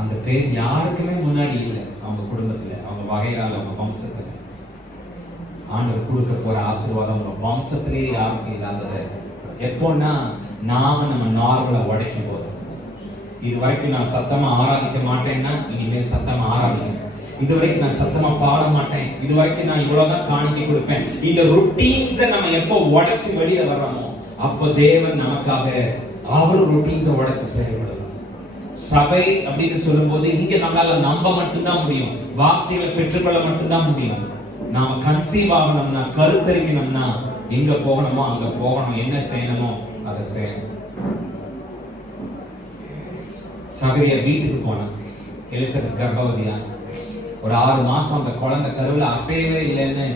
அந்த பேர் யாருக்குமே முன்னாடி இல்லை அவங்க குடும்பத்துல, அவங்க வகையால, அவங்க வம்சத்துல. ஆண்டவர் கொடுக்க போற ஆசீர்வாதம் அவங்க வம்சத்திலேயே யாருக்கும் இல்லாதது. எப்போன்னா நாம நம்ம நார்மலா உடைக்கும் போது. இது வரைக்கும் நான் சத்தமா ஆராதிக்க மாட்டேன்னா இனிமேல் சத்தமா ஆராதிக்கணும். இது வரைக்கும் நான் சத்தமா பாட மாட்டேன், இது வரைக்கும் நான் இவ்வளவுதான் காணிக்கை கொடுப்பேன். இந்த ரொட்டீன்ஸை நம்ம எப்போ உடைச்சு வெளியில வர்றோமோ அப்போ தேவன் நமக்காக அவரு ரொட்டீன்ஸை உடைச்சு செயல்படுவார். சபை அப்படின்னு சொல்லும் போது இங்க நம்மளால நம்ப மட்டும்தான் முடியும், வார்த்தைகளை பெற்றுக்கொள்ள மட்டும்தான் முடியும். நாம கன்சீவ் ஆகணும்னா, கருத்தரிக்கணும்னா எங்க போகணுமோ அங்க போகணும், என்ன செய்யணுமோ அதை செய்யணும். சகரியா வீட்டுக்கு போனான். எலிசபெத் கர்ப்பவதியா ஒரு 6 மாசம் அந்த குழந்தை கருவுல அசையவே இல்லைன்னு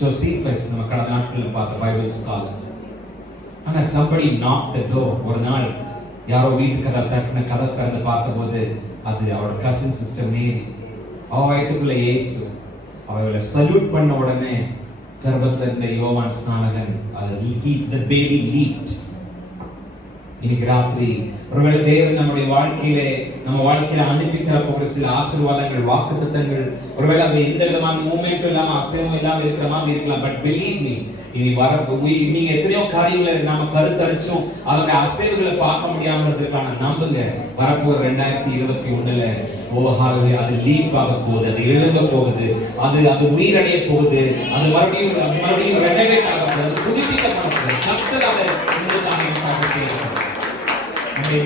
ஜோசிஃபஸ் நம்ம கடந்த நாட்களில் பார்த்த பைபிள் ஸ்காலர். ஆனா somebody knocked the door. ஒரு நாள் யாரோ வீட்டு கதை தட்டின, கதை திறந்து பார்த்தபோது அது அவரோட கசின் சிஸ்டர் மேரி. அவ வயிற்றுக்குள்ள இயேசு. அவளை சல்யூட் பண்ண உடனே கர்ப்பத்துல இருந்த யோவான் ஸ்நானகன் the baby leaped. இன்னைக்கு ராத்திரி ஒருவேளை தேவன் நம்முடைய வாழ்க்கையில அனுப்பி தரப்போகிற சில ஆசீர்வாதங்கள், வாக்குத்தத்தங்கள், ஒருவேளை அது எந்த விதமான மூமெண்ட்டும் இல்லாம அசைவும் இல்லாம இருக்கிற மாதிரி இருக்கலாம். பட் பிலீவ் மீ, நீங்க எத்தனையோ காரியங்களை நாம கருத்தரிச்சும் அதோட அசைவுகளை பார்க்க முடியாம இருக்கலாம். நம்புங்க, வரப்போற 2021 அது லீப் ஆக போகுது, அது எழுத போகுது, அது உயிரடைய போகுது, அது மறுபடியும் ரெனோவேட் ஆக போகுது, புதுப்பிக்கப்பட போகுது. கர்த்தர் அதை உங்களுக்காக செய்யணும்.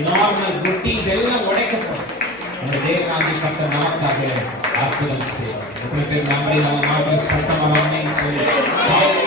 நார்மல் ரொட்டீன்ஸ் எல்லாம் உடைக்கப்படும். அந்த தேவனாகிய கர்த்தர் நமக்காக அற்புதம் செய்வார். எத்தனை பேர் நம்மளை நம்ம சட்டமாக சொல்லி